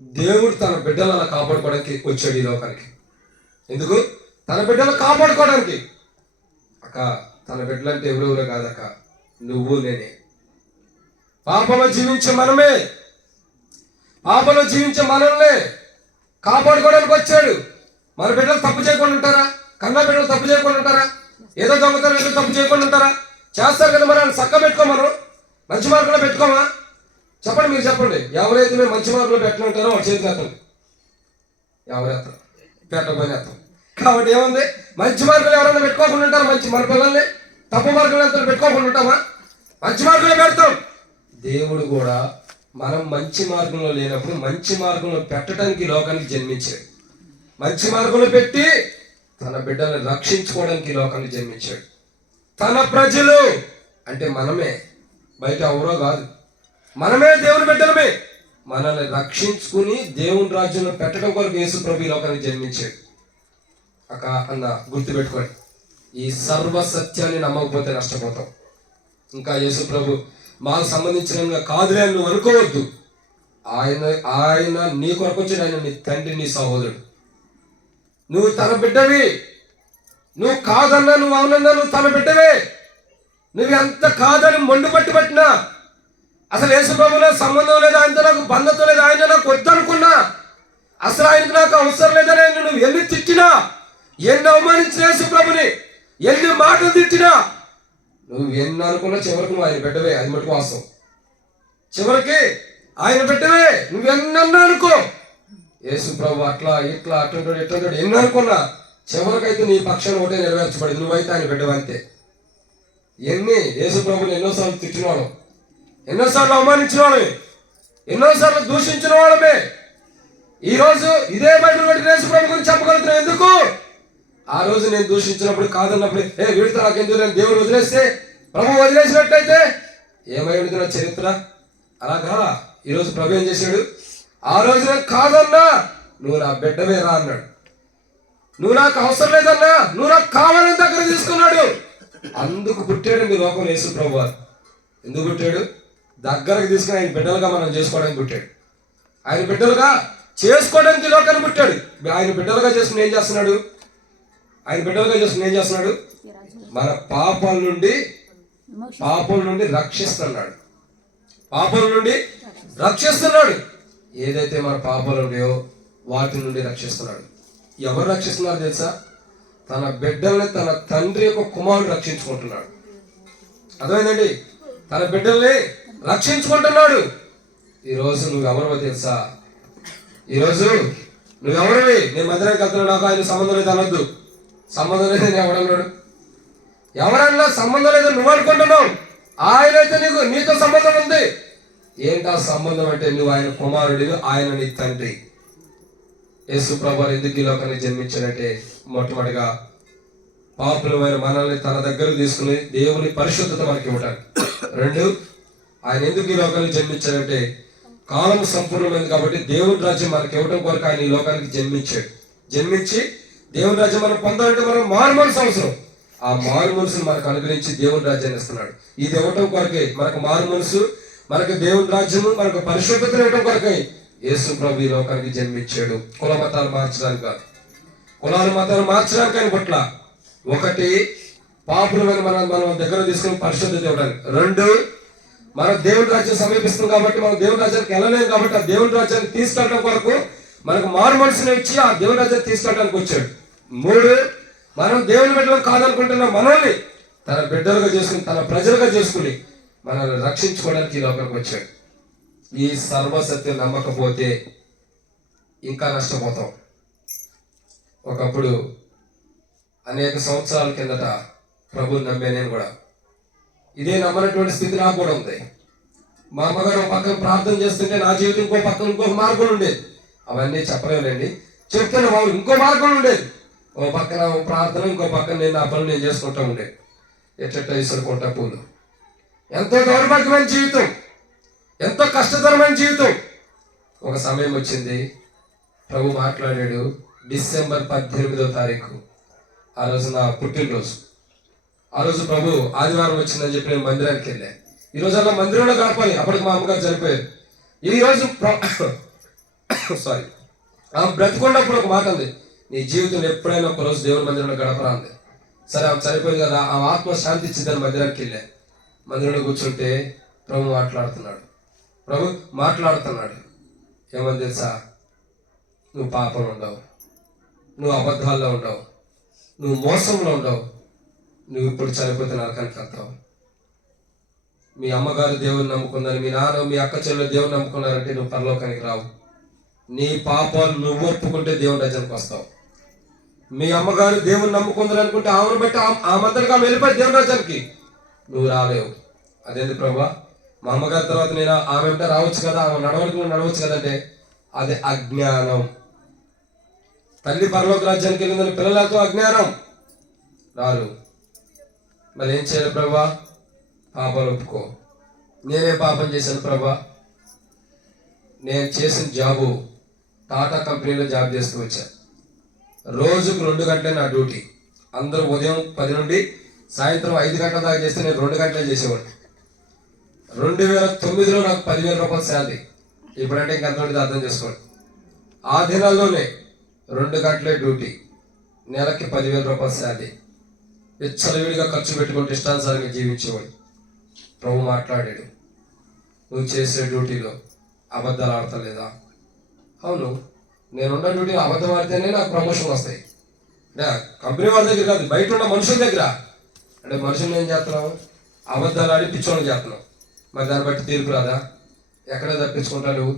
దేవుడు తన బిడ్డలు అలా కాపాడుకోవడానికి వచ్చాడు ఈ లోకానికి. ఎందుకు? తన బిడ్డలు కాపాడుకోవడానికి. అక్క, తన బిడ్డలు అంటే ఎవరెవరో కాదక్క, నువ్వు నేనే. పాపలో జీవించే మనల్నే కాపాడుకోవడానికి వచ్చాడు. మన బిడ్డలు తప్పు చేయకుండా ఉంటారా? కన్నా బిడ్డలు తప్పు చేయకుండా ఉంటారా? ఏదో దొంగతనం, ఏదో తప్పు చేయకుండా ఉంటారా? చేస్తారు కదా. మరి చక్క పెట్టుకో, మనం మంచి మార్కులో పెట్టుకోమా? చెప్పండి, మీరు చెప్పండి. ఎవరైతే మేము మంచి మార్కులో పెట్టినంటారో వాడు చేతి ఎత్తండి. ఎవరెత్తాం? పెట్టకపోయినా ఎత్తాం. కాబట్టి ఏముంది? మంచి మార్కులు ఎవరైనా పెట్టుకోకుండా ఉంటారు? మన పిల్లల్ని తప్పు మార్కులు ఎంత పెట్టుకోకుండా ఉంటామా? మంచి మార్కులు పెడతాం. దేవుడు కూడా మనం మంచి మార్గంలో లేనప్పుడు మంచి మార్గంలో పెట్టడానికి ఈ లోకానికి జన్మించాడు. మంచి మార్గంలో పెట్టి తన బిడ్డలను రక్షించుకోవడానికి ఈ లోకానికి జన్మించాడు. తన ప్రజలు అంటే మనమే, బయట ఎవరో కాదు, మనమే దేవుని బిడ్డలమే. మనల్ని రక్షించుకుని దేవుని రాజ్యంలో పెట్టడం కొరకు యేసు ప్రభు ఈ లోకానికి జన్మించాడు. అన్న గుర్తుపెట్టుకోండి, ఈ సర్వ సత్యాన్ని నమ్మకపోతే నష్టపోతాం. ఇంకా యేసు ప్రభు మాకు సంబంధించిన కాదులే అని నువ్వు అనుకోవద్దు. ఆయన నీ కొరకు వచ్చాడు. ఆయన నీ తండ్రి, నీ సహోదరుడు. నువ్వు తన బిడ్డవి. నువ్వు కాదన్నా, నువ్వు అవునన్నా, నువ్వు తన బిడ్డవే. నువ్వు ఎంత కాదని మొండు పట్టినా, అసలు యేసు ప్రభులో సంబంధం లేదు, ఆయనతో నాకు బంధుత్వం లేదు, ఆయన నాకు వద్దనుకున్నా, అసలు ఆయనకు నాకు అవసరం లేదని నువ్వు ఎన్ని తిట్టినా, ఎన్ని అవమానించిన యేసు ప్రభుని, ఎన్ని మాటలు తిట్టినా, నువ్వు ఎన్ని అనుకున్నా చివరికి నువ్వు ఆయన బిడ్డవే. అది మటుకు వాస్తవం. చివరికి ఆయన బిడ్డవే. నువ్వు ఎన్నన్నా అనుకో, యేసు ప్రభు అట్లా ఇట్లా అట్లా ఇట్లా ఎన్ని అనుకున్నా చివరికైతే నీ పక్షాన్ని ఒకటే నెరవేర్చబడింది. నువ్వైతే ఆయన బిడ్డవు అంతే. యేసు ప్రభుని ఎన్నోసార్లు తిట్టిన వాళ్ళం, ఎన్నోసార్లు అవమానించిన వాళ్ళమే, ఎన్నోసార్లు దూషించిన వాళ్ళమే. ఈరోజు ఇదే బైబిల్ బట్టి యేసు ప్రభు గురించి చెప్పగలుగుతున్నాం. ఎందుకు? ఆ రోజు నేను దూషించినప్పుడు, కాదన్నప్పుడు, వీడితో నాకెందుకు, నేను దేవుడు వదిలేస్తే, ప్రభు వదిలేసినట్టయితే ఏమై ఉంటుంది నా చరిత్ర? అలా కాదా. ఈరోజు ప్రభు ఏం చేశాడు? ఆ రోజు నేను కాదన్నా, నువ్వు నా బిడ్డవే రా అన్నాడు. నువ్వు నాకు అవసరం లేదన్నా, నువ్వు నాకు కావాలని దగ్గర తీసుకున్నాడు. అందుకు పుట్టాడు మీ లోకం యేసు ప్రభు వారు. ఎందుకు పుట్టాడు? దగ్గరకు తీసుకుని ఆయన బిడ్డలుగా మనం చేసుకోవడానికి పుట్టాడు. ఆయన బిడ్డలుగా చేసుకోవడానికి లోకాన్ని పుట్టాడు. ఆయన బిడ్డలుగా చేసుకుని ఏం చేస్తున్నాడు? మన పాపం నుండి రక్షిస్తున్నాడు. ఏదైతే మన పాపాలు ఉన్నాయో వాటి నుండి రక్షిస్తున్నాడు. ఎవరు రక్షిస్తున్నారు తెలుసా? తన బిడ్డల్ని తన తండ్రి యొక్క కుమారుడు రక్షించుకుంటున్నాడు. అర్థమైందండి? తన బిడ్డల్ని రక్షించుకుంటున్నాడు. ఈరోజు నువ్వెవరో తెలుసా? ఈరోజు నువ్వెవరివి? నేను మందిరానికి వెళ్తున్నాడు, నాకు ఆయన సంబంధం లేదు అనొద్దు. సంబంధం లేదని ఎవడన్నాడు? ఎవరన్నా సంబంధం లేదని నువ్వు అనుకుంటున్నావు. ఆయన అయితే నీతో సంబంధం ఉంది. ఏంటా సంబంధం అంటే, నువ్వు ఆయన కుమారుడివి, ఆయన నీ తండ్రి. యేసు ప్రభు ఎందుకు ఈ లోకానికి జన్మించాడంటే, మొట్టమొదటిగా పాపులమైన మనల్ని తన దగ్గరకు తీసుకుని దేవుని పరిశుద్ధత మనకి ఇవ్వడానికి. 2, ఆయన ఎందుకు ఈ లోకానికి జన్మించాడంటే, కాలం సంపూర్ణమైంది కాబట్టి దేవుని రాజ్యం మనకి ఇవ్వడం కొరకు ఆయన ఈ లోకానికి జన్మించి దేవుని రాజ్యం మనం పొందాలంటే మనం మారు మనసు అవసరం. ఆ మారు మనసును మనకు అనుగ్రహించి దేవుని రాజ్యాన్ని ఇస్తున్నాడు. ఇది ఇవ్వటం కొరకే, మనకు మారు మనసు, మనకు దేవుని రాజ్యము, మనకు పరిశుద్ధతను ఇవ్వడం కొరకే యేసు ప్రభు ఈ లోకానికి జన్మించాడు. కుల మతాలు మార్చడానికి కాదు. కులాలు మతాలు మార్చడానికి ఆయన పట్ల. 1, పాపులమైన మనం దగ్గర తీసుకుని పరిశుద్ధత ఇవ్వడానికి. 2, మనం దేవుని రాజ్యం సమీపిస్తుంది కాబట్టి, మనం దేవుని రాజ్యానికి వెళ్ళలేదు కాబట్టి, ఆ దేవుని రాజ్యాన్ని తీసుకెళ్ళడం కొరకు మనకు మారు మనసును ఇచ్చి ఆ దేవుని రాజ్యాన్ని తీసుకెళ్ళడానికి వచ్చాడు. 3, మనం దేవుని బిడ్డలు కాదనుకుంటున్న మనల్ని తన బిడ్డలుగా చేసుకుని, తన ప్రజలుగా చేసుకుని మనల్ని రక్షించుకోవడానికి ఈ లోకానికి వచ్చాడు. ఈ సర్వసత్యం నమ్మకపోతే ఇంకా నష్టపోతాం. ఒకప్పుడు అనేక సంవత్సరాల కిందట ప్రభుని నమ్మే నేను కూడా ఇదే నమ్మనటువంటి స్థితి నాకు కూడా ఉంది. మా అమ్మగారు ఒక పక్కన ప్రార్థన చేస్తుంటే నా జీవితం ఇంకో పక్కన ఇంకొక మార్గం ఉండేది. అవన్నీ చెప్పలేనండి, చెప్తున్న వాళ్ళు ఇంకో మార్గం ఉండేది. ఓ పక్కన ప్రార్థన, ఇంకో పక్కన నేను నా పనులు నేను చేసుకుంటూ ఉండేది. ఎట్ట ఇసురుకుంటా పూలు. ఎంతో దౌర్భాగ్యమైన జీవితం, ఎంతో కష్టతరమైన జీవితం. ఒక సమయం వచ్చింది, ప్రభు మాట్లాడాడు. డిసెంబర్ 18వ తారీఖు, ఆ రోజు నా పుట్టినరోజు. ఆ రోజు ప్రభు ఆదివారం వచ్చిందని చెప్పి నేను మందిరానికి వెళ్ళాను. ఈరోజు అలా మందిరంలో గడపాలి. అప్పటికి మా అమ్మగారు చనిపోయారు. ఈరోజు బ్రతికున్నప్పుడు ఒక మాట ఉంది, నీ జీవితం ఎప్పుడైనా ఒక రోజు దేవుని మందిరంలో గడపరా అంది. సరే, ఆమె చనిపోయింది కదా, ఆ ఆత్మ శాంతి ఇచ్చిందని మందిరానికి వెళ్ళా. మందిరంలో కూర్చుంటే ప్రభు మాట్లాడుతున్నాడు. ఏమని తెలుసా? నువ్వు పాపం ఉండవు, నువ్వు అబద్ధాల్లో ఉండవు, నువ్వు మోసంలో ఉండవు, నువ్వు ఇప్పుడు చనిపోతే నరకానికి వెళ్తావు. మీ అమ్మగారు దేవుని నమ్ముకున్నారు, మీ నాన్న మీ అక్క చెల్లెలు దేవుని నమ్ముకున్నారంటే నువ్వు పరలోకానికి రావు. నీ పాపాలు నువ్వు ఒప్పుకుంటే దేవుని రాజ్యానికి వస్తావు. మీ అమ్మగారు దేవుని నమ్ముకుందని అనుకుంటే ఆమెను బట్టి ఆ మందరికి ఆమె వెళ్ళిపోయి దేవుని రాజ్యానికి నువ్వు రాలేవు. అదేంటి ప్రభా, మా అమ్మగారి తర్వాత నేను ఆమె వెంట రావచ్చు కదా, ఆమె నడవడికలు నడవచ్చు కదంటే అది అజ్ఞానం. తల్లి పరలోక రాజ్యానికి వెళ్ళిందని పిల్లలతో అజ్ఞానం రారు. మరి ఏం చేయాలి ప్రభా? పాపాలు ఒప్పుకో. నేనే పాపం చేశాను ప్రభా? నేను చేసిన జాబు టాటా కంపెనీలో జాబ్ చేస్తూ వచ్చా. రోజుకు 2 గంటలే నా డ్యూటీ. అందరూ ఉదయం 10 నుండి సాయంత్రం 5 గంటల దాకా చేస్తే నేను 2 గంటలే చేసేవాడిని. 2009లో నాకు 10,000 రూపాయలు శాలరీ. ఇప్పుడంటే ఇంకెంత ఉంటుంది అర్థం చేసుకోండి. ఆ దినాల్లోనే 2 గంటలే డ్యూటీ, నెలకి 10,000 రూపాయలు శాలరీ. విచ్చలవిడిగా ఖర్చు పెట్టుకుంటే ఇష్టానుసారంగా జీవించేవాడు. ప్రభు మాట్లాడాడు, నువ్వు చేసే డ్యూటీలో అబద్ధాలు ఆడతలేదా? అవును, నేనున్న డ్యూటీలో అబద్ధం ఆడితేనే నాకు ప్రమోషన్ వస్తాయి. అంటే కంపెనీ వాళ్ళ దగ్గర కాదు, బయట ఉన్న మనుషుల దగ్గర. అంటే మనుషులను ఏం చేస్తున్నావు? అబద్ధాలు ఆడి పిచ్చోళ్ళని చేస్తున్నావు. మరి దాన్ని బట్టి తీర్పు రాదా? ఎక్కడ తప్పించుకుంటావు నువ్వు?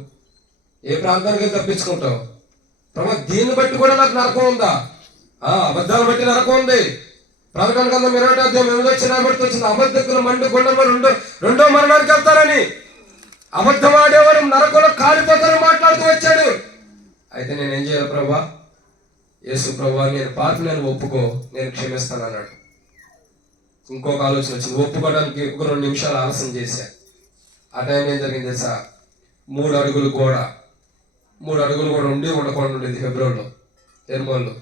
ఏ ప్రాంతానికి తప్పించుకుంటావు? ప్రభు దీన్ని బట్టి కూడా నాకు నరకం ఉందా? అబద్ధాలు బట్టి నరకం ఉంది. ప్రకటన గ్రంథం 20:8 బట్టి వచ్చింది, అబద్ధకుల మండు గుండంలో రెండో మరణానికి వెళ్తారని. అబద్ధం ఆడేవారు నరకంలో కాలిపోతారని మాట్లాడుతూ వచ్చాడు. అయితే నేనేం చేయాలి ప్రభా? యేసు ప్రభా, నేను పాపి, నేను ఒప్పుకో, నేను క్షమిస్తాను అన్నాడు. ఇంకొక ఆలోచన వచ్చింది, ఒప్పుకోవడానికి ఒక 2 నిమిషాలు ఆలస్యం చేశా. ఆ టైం ఏం జరిగింది తెలుసా? 3 అడుగులు గోడ, 3 అడుగులు కూడా ఉండకుండా ఉండేది ఫిబ్రవరిలో తిరుమలలో.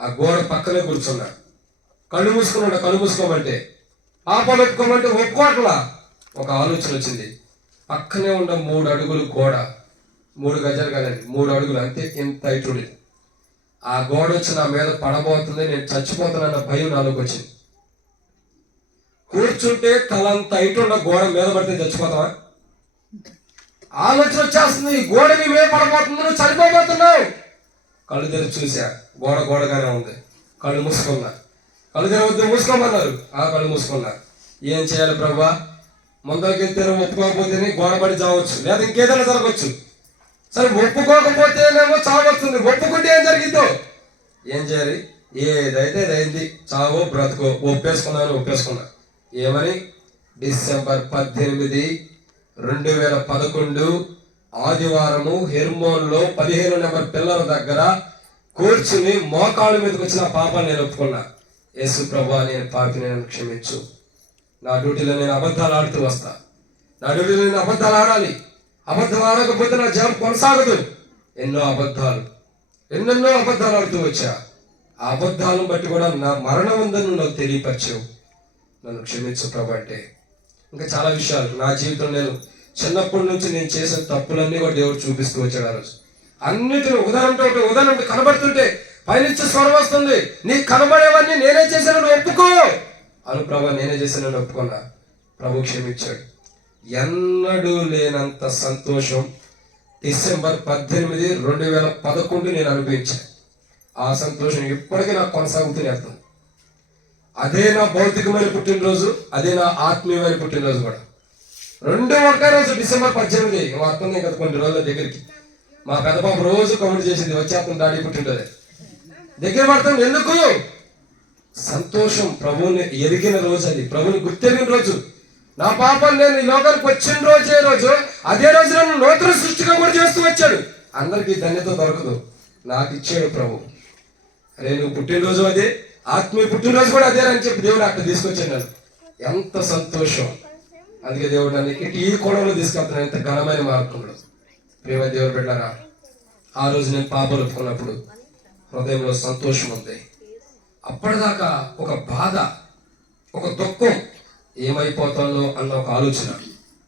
ఆ గోడ పక్కనే కూర్చున్నా. కళ్ళు మూసుకున్నాడు. కళ్ళు మూసుకోమంటే, పాపాలు ఒప్పుకోమంటే ఒప్పుకోవట్లా. ఒక ఆలోచన వచ్చింది, పక్కనే ఉన్న 3 అడుగులు గోడ, 3 గజాలు కదండి, 3 అడుగులు అంతే, ఇంత హైట్ ఉండేది. ఆ గోడ వచ్చి నా మీద పడబోతుంది, నేను చచ్చిపోతానన్న భయం నాలోకి వచ్చింది. కూర్చుంటే తలంత హైట్ ఉన్న గోడ మీద పడితే చచ్చిపోతావా? ఆలోచన వచ్చేస్తుంది, ఈ గోడ నీ మీద పడబోతుంది, నువ్వు చనిపోబోతున్నావు. కళ్ళు తెరిచి చూసా, గోడగానే ఉంది. కళ్ళు మూసుకున్నా. కళ్ళు తెరవద్దు, మూసుకోమన్నారు. ఆ కళ్ళు మూసుకున్నా. ఏం చేయాలి ప్రభా? ముందరికెళ్తే ఒప్పుకోకపోతేనే గోడ పడి చావచ్చు, లేదా ఇంకేదైనా జరగవచ్చు. సరే, ఒప్పుకోకపోతేనేమో చావస్తుంది. ఒప్పుకుంటే ఏం జరిగిందో? ఏం చేయాలి? ఏదైతే అయింది, చావో బ్రతుకో. ఒప్పేసుకున్నా. ఏమని? డిసెంబర్ 18, 2011 ఆదివారము హెర్మోన్లో 15 నెంబర్ పిల్లల దగ్గర కూర్చుని మోకాళ్ళ మీదకి వచ్చిన పాపాన్ని నేను ఒప్పుకున్నా. యేసు ప్రభా, నేను పాపిని, నేను క్షమించు. నా డ్యూటీలో నేను అబద్ధాలు ఆడుతూ వస్తా. నా డ్యూటీలో నేను అబద్ధాలు ఆడాలి. అబద్ధం ఆడకపోతే నా జీవం కొనసాగదు. ఎన్నెన్నో అబద్ధాలు ఆడుతూ వచ్చా. ఆ అబద్ధాలను బట్టి కూడా నా మరణం ఉందని నాకు తెలియపరిచావు. నన్ను క్షమించు ప్రభు అంటే ఇంకా చాలా విషయాలు నా జీవితంలో నేను చిన్నప్పటి నుంచి నేను చేసిన తప్పులన్నీ కూడా దేవుడు చూపిస్తూ వచ్చాడు. ఆ రోజు అన్నిటిని ఉదాహరణ కనబడుతుంటే పైనుంచి స్వరం వస్తుంది, నీకు కనబడేవన్నీ నేనే చేశానని ఒప్పుకో అను. ప్రభు, నేనే చేశానని ఒప్పుకున్నా. ప్రభు క్షమించాడు. ఎన్నడూ లేనంత సంతోషం డిసెంబర్ 18, 2011 నేను అనుభవించాను. ఆ సంతోషం ఇప్పటికీ నాకు కొనసాగుతూనే వెళ్తుంది. అదే నా భౌతికమైన పుట్టినరోజు, అదే నా ఆత్మీయమైన పుట్టినరోజు కూడా. 2 ఒకే రోజు, డిసెంబర్ 18. వస్తుంది కదా కొన్ని రోజుల దగ్గరికి. మా పెద్ద పాప రోజు కమెంట్ చేసింది, వచ్చేస్తుంది డాడీ పుట్టినరోజే దగ్గర పడుతుంది. ఎందుకు? సంతోషం. ప్రభువుని ఎరిగిన రోజు అది, ప్రభుని గుర్తెరిగిన రోజు. నా పాపాలు నేను ఈ లోకానికి వచ్చిన రోజు, అదే రోజు నన్ను నూతన సృష్టిగా కూడా చేస్తూ వచ్చాడు. అందరికీ ధన్యత దొరకదు, నాకు ఇచ్చాడు ప్రభు. అరే, నువ్వు పుట్టినరోజు అదే, ఆత్మీయ పుట్టినరోజు కూడా అదే అని చెప్పి దేవుడు అక్కడ తీసుకొచ్చాడు నన్ను. ఎంత సంతోషం. అందుకే దేవుడు నన్ను ఈ కోణంలో తీసుకెళ్తున్నాను, ఎంత ఘనమైన మార్గంలో. ప్రేమ దేవుడు పెట్టారా, ఆ రోజు నేను పాపాలు ఒప్పుకున్నప్పుడు హృదయంలో సంతోషం ఉంది. అప్పటిదాకా ఒక బాధ, ఒక దుఃఖం, ఏమైపోతానో అన్న ఒక ఆలోచన.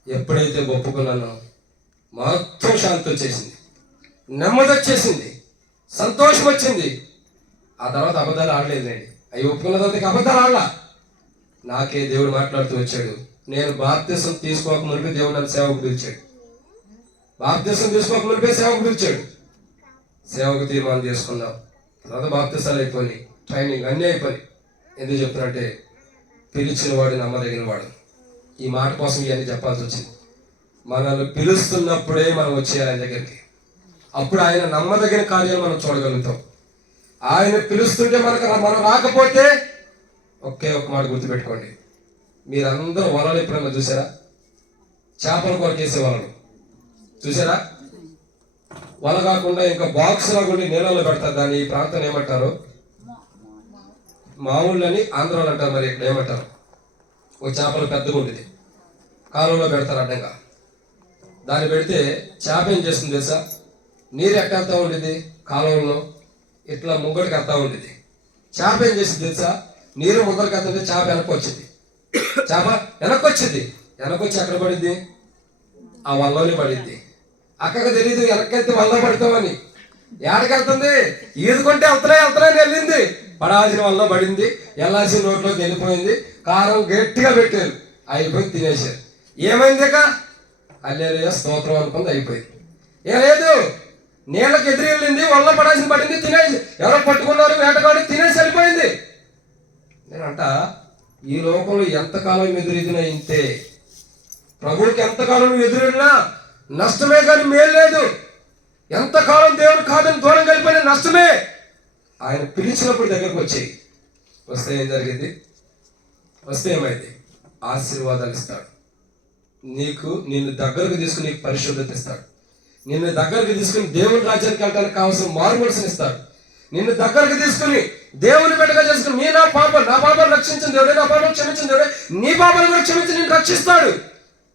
ఎప్పుడైతే ఒప్పుకున్నానో మొత్తం శాంతి వచ్చేసింది, నెమ్మది వచ్చేసింది, సంతోషం వచ్చింది. ఆ తర్వాత అబద్ధాలు ఆడలేదండి. అవి ఒప్పుకున్న తర్వాత అబద్ధాలు ఆడలా. నాకే దేవుడు మాట్లాడుతూ వచ్చాడు. నేను బాప్తిసం తీసుకోక మునిపే దేవుడు నన్ను సేవకు పిలిచాడు. బాప్తిసం తీసుకోక మునిపే సేవకు పిలిచాడు. సేవకు తీర్మానం చేసుకున్నాం. తర్వాత బాప్తిసాలు అయిపోయి, ట్రైనింగ్ అన్నీ అయిపోయి. ఎందుకు చెప్తున్నట్టే, పిలిచిన వాడు నమ్మదగిన వాడు. ఈ మాట కోసం ఇవన్నీ చెప్పాల్సి వచ్చింది. మనల్ని పిలుస్తున్నప్పుడే మనం వచ్చేయాలి ఆయన దగ్గరికి. అప్పుడు ఆయన నమ్మదగిన కార్యాలు మనం చూడగలుగుతాం. ఆయన పిలుస్తుంటే మనం రాకపోతే ఒకే ఒక మాట గుర్తుపెట్టుకోండి, మీరందరూ వలలు ఎప్పుడన్నా చూసారా? చేపల కొరకు వేసే వలలు చూసారా? వల కాకుండా ఇంకా బాక్స్ లాగా ఉండి నీళ్ళలో పెడతారు. దాన్ని ఈ ప్రాంతం ఏమంటారు? మామూళ్ళని ఆంధ్రాలో అంటారు. మరి ఇక్కడ ఏమంటారు? ఒక చేపలు పెద్దగా ఉండేది కాలువలో పెడతారు అడ్డంగా. దాన్ని పెడితే చేప ఏం చేస్తుంది తెలుసా? నీరు ఎట్టేస్తా ఉండేది కాలువలో, ఇట్లా ముంగడికి వెళ్తా ఉండేది. చేప ఏం చేసింది తెలుసా? నీరు ముందరికి వెళ్తుంటే చేప వెనక్కి వచ్చింది. చేప వెనక్కి వచ్చింది. వెనక్కి వచ్చి ఎక్కడ పడింది? ఆ వల్లోనే పడింది. అక్కకు తెలియదు వెనక్కి వల్ల పడతామని. ఏడకి వెళ్తుంది? ఈదుకుంటే వెళ్తలే వెళ్ళింది. పడాల్సిన వల్ల పడింది, వెళ్ళాల్సిన నోట్లోకి వెళ్ళిపోయింది. కారం గట్టిగా పెట్టారు, అయిపోయి తినేశారు. ఏమైంది? ఇక హల్లెలూయా స్తోత్రం అనుకుంది, అయిపోయింది. ఏ లేదు, నీళ్ళకి ఎదురు వెళ్ళింది, వల్ల పడాల్సిన పడింది, తినేసి ఎవరో పట్టుకున్నారు, వేటగాడు తినేసి వెళ్ళిపోయింది. నేనంట ఈ లోకంలో ఎంతకాలం ఎదురెదినా ఇంతే. ప్రభువుకి ఎంతకాలం నువ్వు ఎదురెళ్ళినా నష్టమే కానీ మేలు లేదు. ఎంతకాలం దేవుడు కాదని దూరం కలిపిన నష్టమే. ఆయన పిలిచినప్పుడు దగ్గరకు వచ్చాయి. వస్తే ఏం జరిగింది? వస్తే ఏమైంది? ఆశీర్వాదాలు ఇస్తాడు. నిన్ను దగ్గరకు తీసుకుని నీకు పరిశుద్ధత ఇస్తాడు. నిన్ను దగ్గరకు తీసుకుని దేవుని రాజ్యానికి వెళ్ళడానికి కావాల్సిన మారుమనసుని ఇస్తాడు. నిన్ను దగ్గరకు తీసుకుని దేవుని బిడ్డగా చేసుకుని నా పాపం రక్షించిన దేవుడే, నా పాపం క్షమించిన దేవుడే, నీ పాపాలను కూడా క్షమించి నిన్ను రక్షిస్తాడు.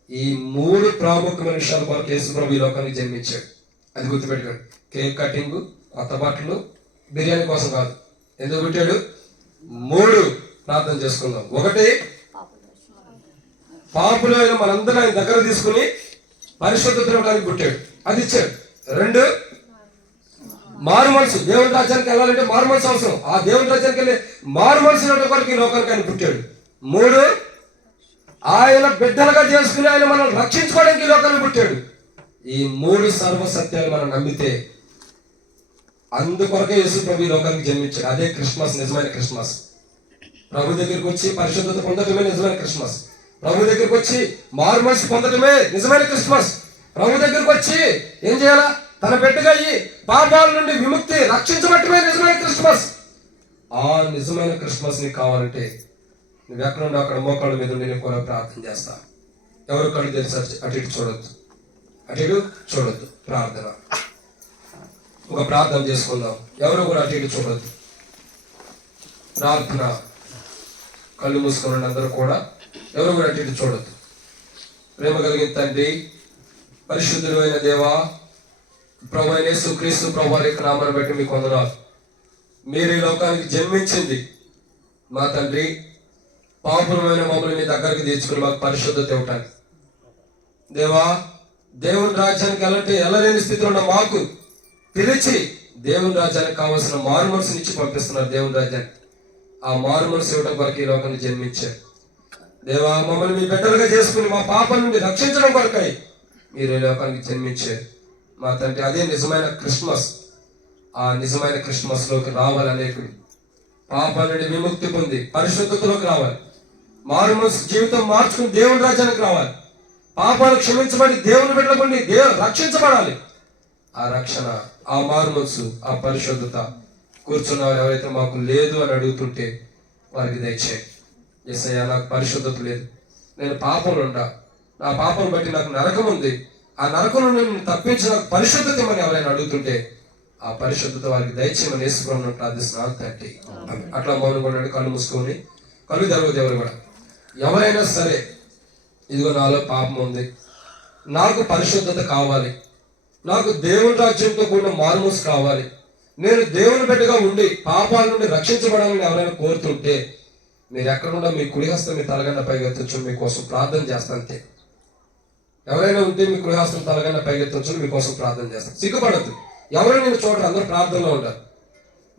ఈ 3 ప్రాముఖ్యమైన విషయాల కొరకు యేసు ప్రభు ఈ లోకానికి జన్మించాడు. అది గుర్తుపెట్టుకోండి. కేక్ కటింగ్, కొత్త బట్టలు, బిర్యానీ కోసం కాదు. ఎందుకు పుట్టాడు? 3 ప్రార్థన చేసుకుందాం. 1, పాపులు అయిన మనందరూ ఆయన దగ్గర తీసుకుని పరిశుద్ధత ఇవ్వడానికి పుట్టాడు, అది ఇచ్చాడు. 2, మారు మనసు. దేవుని రాజ్యానికి వెళ్ళాలంటే మారు మనసు అవసరం. ఆ దేవుని రాజ్యానికి వెళ్ళి మారు మనసు కొరకు ఈ లోకానికి ఆయన పుట్టాడు. 3, ఆయన బిడ్డలుగా చేసుకుని ఆయన మనం రక్షించుకోవడానికి ఈ లోకానికి పుట్టాడు. ఈ 3 సర్వసత్యాలు మనం నమ్మితే అందుకొరకే యేసు ప్రభు ఈ లోకానికి జన్మించాడు. అదే క్రిస్మస్, నిజమైన క్రిస్మస్. ప్రభు దగ్గరికి వచ్చి పరిశుద్ధత పొందటమే నిజమైన క్రిస్మస్. ప్రభు దగ్గరికి వచ్చి మారు మనసు పొందటమే నిజమైన క్రిస్మస్. ప్రభు దగ్గరికి వచ్చి ఏం చేయాలా? తన బిడ్డగా అయ్యి పాపాల నుండి విముక్తి రక్షించబట్టమే నిజమైన క్రిస్మస్. ఆ నిజమైన క్రిస్మస్ నీకు కావాలంటే నువ్వు ఎక్కడుండో అక్కడ మోకాళ్ళ మీద ఉండి నేను కూడా ప్రార్థన చేస్తా. ఎవరు కళ్ళు తెలిసి అటు ఇటు చూడొద్దు, అటు ఇటు చూడొద్దు. ప్రార్థన, ఒక ప్రార్థన చేసుకుందాం. ఎవరు కూడా అటు ఇటు చూడొద్దు. ప్రార్థన, కళ్ళు మూసుకున్న అందరూ కూడా ఎవరు కూడా అటు ఇటు చూడొద్దు. ప్రేమ కలిగిన తండ్రి, పరిశుద్ధుడు అయిన దేవా, ప్రభువైన యేసుక్రీస్తు ప్రభు వారి నామాన్ని బట్టి మీకు వందనాలు. మీరు ఈ లోకానికి జన్మించింది మా తండ్రి పాపులమైన మమ్మల్ని మీ దగ్గరికి తీర్చుకుని మాకు పరిశుద్ధత ఇవ్వటానికి. దేవా, దేవుని రాజ్యానికి వెళ్ళలేని స్థితిలో ఉన్న మాకు పిలిచి దేవుని రాజ్యానికి కావాల్సిన మారు మనసుని ఇచ్చి పంపిస్తున్నారు. దేవుని రాజ్యానికి ఆ మారు మనసు ఇవ్వడం కొరకు ఈ లోకాన్ని జన్మించారు. దేవా, మమ్మల్ని మీ బిడ్డలుగా చేసుకుని మా పాపల నుండి రక్షించడం కొరకై మీరు ఈ లోకానికి జన్మించారు మా తండ్రి. అదే నిజమైన క్రిస్మస్. ఆ నిజమైన క్రిస్మస్ లోకి రావాలి. అనేకుడు పాపాల నుండి విముక్తి పొంది పరిశుద్ధతలోకి రావాలి. మారు మనసు జీవితం మార్చుకుని దేవుని రాజ్యానికి రావాలి. పాపాలు క్షమించబడి దేవుని బిడ్డలుండి రక్షించబడాలి. ఆ రక్షణ, ఆ మారు మనసు, ఆ పరిశుద్ధత కూర్చున్న ఎవరైతే మాకు లేదు అని అడుగుతుంటే వారికి దయచేయండి. యేసయ్యా, నాకు పరిశుద్ధత లేదు, నేను పాపంలో ఉండా, నా పాపం బట్టి నాకు నరకం ఉంది, ఆ నరకం నుండి నేను తప్పించి నాకు పరిశుద్ధత అని ఎవరైనా అడుగుతుంటే ఆ పరిశుద్ధత వారికి దయచేయమని యేసుప్రభువుని ప్రార్థిస్తున్నాను తండ్రి. అట్లా మౌనంగా కళ్ళు మూసుకొని కళ్ళు తెరవదు. ఎవరు కూడా ఎవరైనా సరే, ఇదిగో నాలో పాపం ఉంది, నాకు పరిశుద్ధత కావాలి, నాకు దేవుని రాజ్యంతో కూడిన మారుమూసు కావాలి, నేను దేవుని బిడ్డగా ఉండి పాపాల నుండి రక్షించబడాలని ఎవరైనా కోరుతుంటే మీరు ఎక్కడున్నా మీ కుడి హస్తం మీ తలగన్న పైకెత్తొచ్చు, మీకోసం ప్రార్థన చేస్తాను అంతే. ఎవరైనా ఉంటే మీ కుడి హస్తం తలగన్న పైకెత్తొచ్చు, మీకోసం ప్రార్థన చేస్తాను. సిగ్గుపడద్దు. ఎవరైనా నేను చూడరు, అందరూ ప్రార్థనలో ఉంటారు.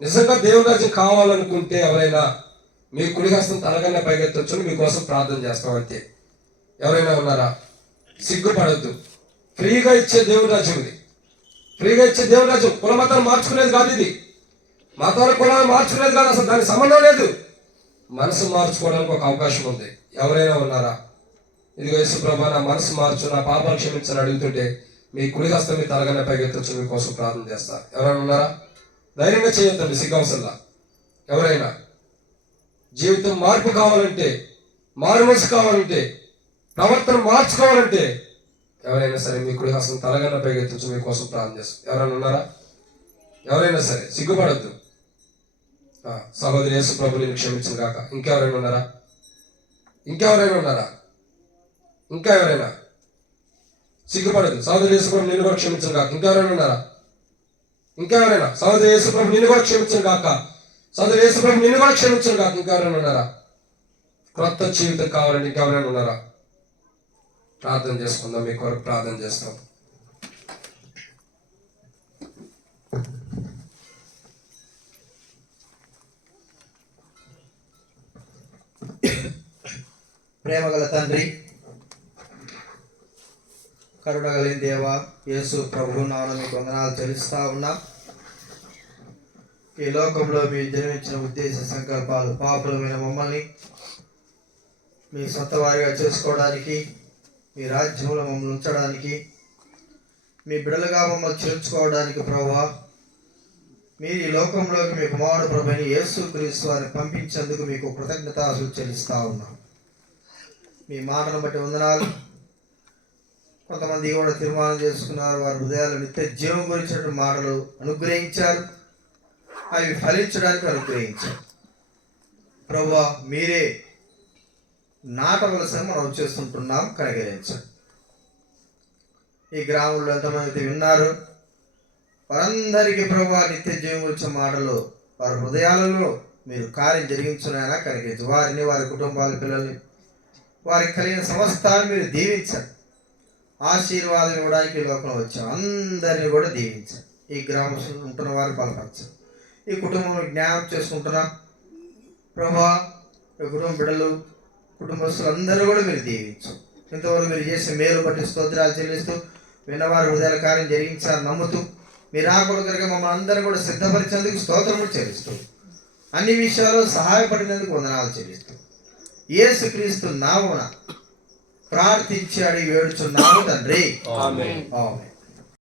నిజంగా దేవుని రాజ్యం కావాలనుకుంటే ఎవరైనా మీ కుడి హస్తం తలగన్న పైకెత్తొచ్చు, మీకోసం ప్రార్థన చేస్తాం అంతే. ఎవరైనా ఉన్నారా? సిగ్గుపడద్దు. ఫ్రీగా ఇచ్చే దేవుని రాజ్యం ఇది. ఫ్రీగా ఇచ్చే దేవుని రాజ్యం. కుల మతాలు మార్చుకునేది కాదు ఇది. మతాల కులాలు మార్చుకునేది కాదు, అసలు దానికి సంబంధం లేదు. మనసు మార్చుకోవడానికి ఒక అవకాశం ఉంది. ఎవరైనా ఉన్నారా? ఇదిగో యేసు ప్రభా, నా మనసు మార్చు, నా పాపాలు క్షమించని అడుగుతుంటే మీ కుడి హస్తం మీ తలగన్న పైకెత్తొచ్చు, మీకోసం ప్రార్థన చేస్తా. ఎవరైనా ఉన్నారా? ధైర్యంగా చేయొద్దండి, సిగ్గవసరంలా. ఎవరైనా జీవితం మార్పు కావాలంటే, మారు మనసు కావాలంటే, ప్రవర్తన మార్చుకోవాలంటే ఎవరైనా సరే మీ కుడి హస్తం తలగన్న పైకెత్తించి మీకోసం ప్రార్థన చేస్తాం. ఎవరైనా ఉన్నారా? ఎవరైనా సరే సిగ్గుపడద్దు. సహోదరి యేసు ప్రభు నేను క్షమించిన కాక. ఇంకెవరైనా ఉన్నారా? ఇంకెవరైనా ఉన్నారా? ఇంకా ఎవరైనా? సిగ్గుపడదు. సహోదరి యేసు ప్రభు నిన్ను కూడా క్షమించిన కాక. ఇంకెవరైనా ఉన్నారా? ఇంకెవరైనా? సహోదరి యేసు ప్రభు నిన్ను కూడా క్షమించిన కాక. సహోదరి యేసు ప్రభు నిన్ను కూడా క్షమించిన కాక. ఇంకెవరైనా ఉన్నారా? క్రొత్త జీవితం కావాలని ఇంకెవరైనా ఉన్నారా? ప్రార్థన చేసుకుందాం. మీ కొరకు ప్రార్థన చేస్తాం. ప్రేమగల తండ్రి, కరుణగలిగిన దేవ, యేసు ప్రభు నామమున మీకు వందనాలు చెల్లిస్తా ఉన్నాం. ఈ లోకంలో మీ జన్మించిన ఉద్దేశ సంకల్పాలు పాపులమైన మమ్మల్ని మీ సొంత వారిగా చేసుకోవడానికి, మీ రాజ్యంలో మమ్మల్ని ఉంచడానికి, మీ బిడ్డలుగా మమ్మల్ని చేర్చుకోవడానికి ప్రభువా, మీరు ఈ లోకంలోకి మీ కుమారుడు ప్రభుని యేసు క్రీస్తు వారిని పంపించేందుకు మీకు కృతజ్ఞతాలు చెల్లిస్తా ఉన్నాం. మీ మాటను బట్టి వందనాలు. కొంతమంది కూడా తీర్మానం చేసుకున్నారు, వారి హృదయాలు నిత్య జీవం గురించినటువంటి మాటలు అనుగ్రహించారు, అవి ఫలించడానికి అనుగ్రహించారు. ప్రభువా, మీరే నాటవలసిన మనం చేస్తుంటున్నాం, కనికరించండి. ఈ గ్రామంలో ఎంతమంది విన్నారు, వారందరికీ ప్రభువా నిత్య జీవం గురించిన మాటలు వారి హృదయాలలో మీరు కార్యం జరిగించున్నాయన కనికరించు. వారిని, వారి కుటుంబాల పిల్లల్ని, వారికి కలిగిన సమస్తాన్ని మీరు దీవించండి. ఆశీర్వాదం ఇవ్వడానికి ఈ లోకంలో వచ్చాం, అందరినీ కూడా దీవించండి. ఈ గ్రామస్తులు ఉంటున్న వారిని బలపరచండి. ఈ కుటుంబం జ్ఞాపకం చేసుకుంటున్నాం ప్రభువా, ఈ కుటుంబ బిడ్డలు, కుటుంబస్తులు అందరూ కూడా మీరు దీవించు. ఇంతవరకు మీరు చేసే మేలు బట్టి స్తోత్రాలు చెల్లిస్తూ, విన్నవారి హృదయాల కార్యం జరిగించారు నమ్ముతూ, మీరు ఆకుడు కనుక మమ్మల్ని అందరూ కూడా సిద్ధపరిచేందుకు స్తోత్రములు చెల్లిస్తూ, అన్ని విషయాల్లో సహాయపడినందుకు వందనాలు చెల్లిస్తూ, యేసుక్రీస్తు నామమున ప్రార్థించి అడిగి వేడుచున్నాము తండ్రి. ఆమేన్.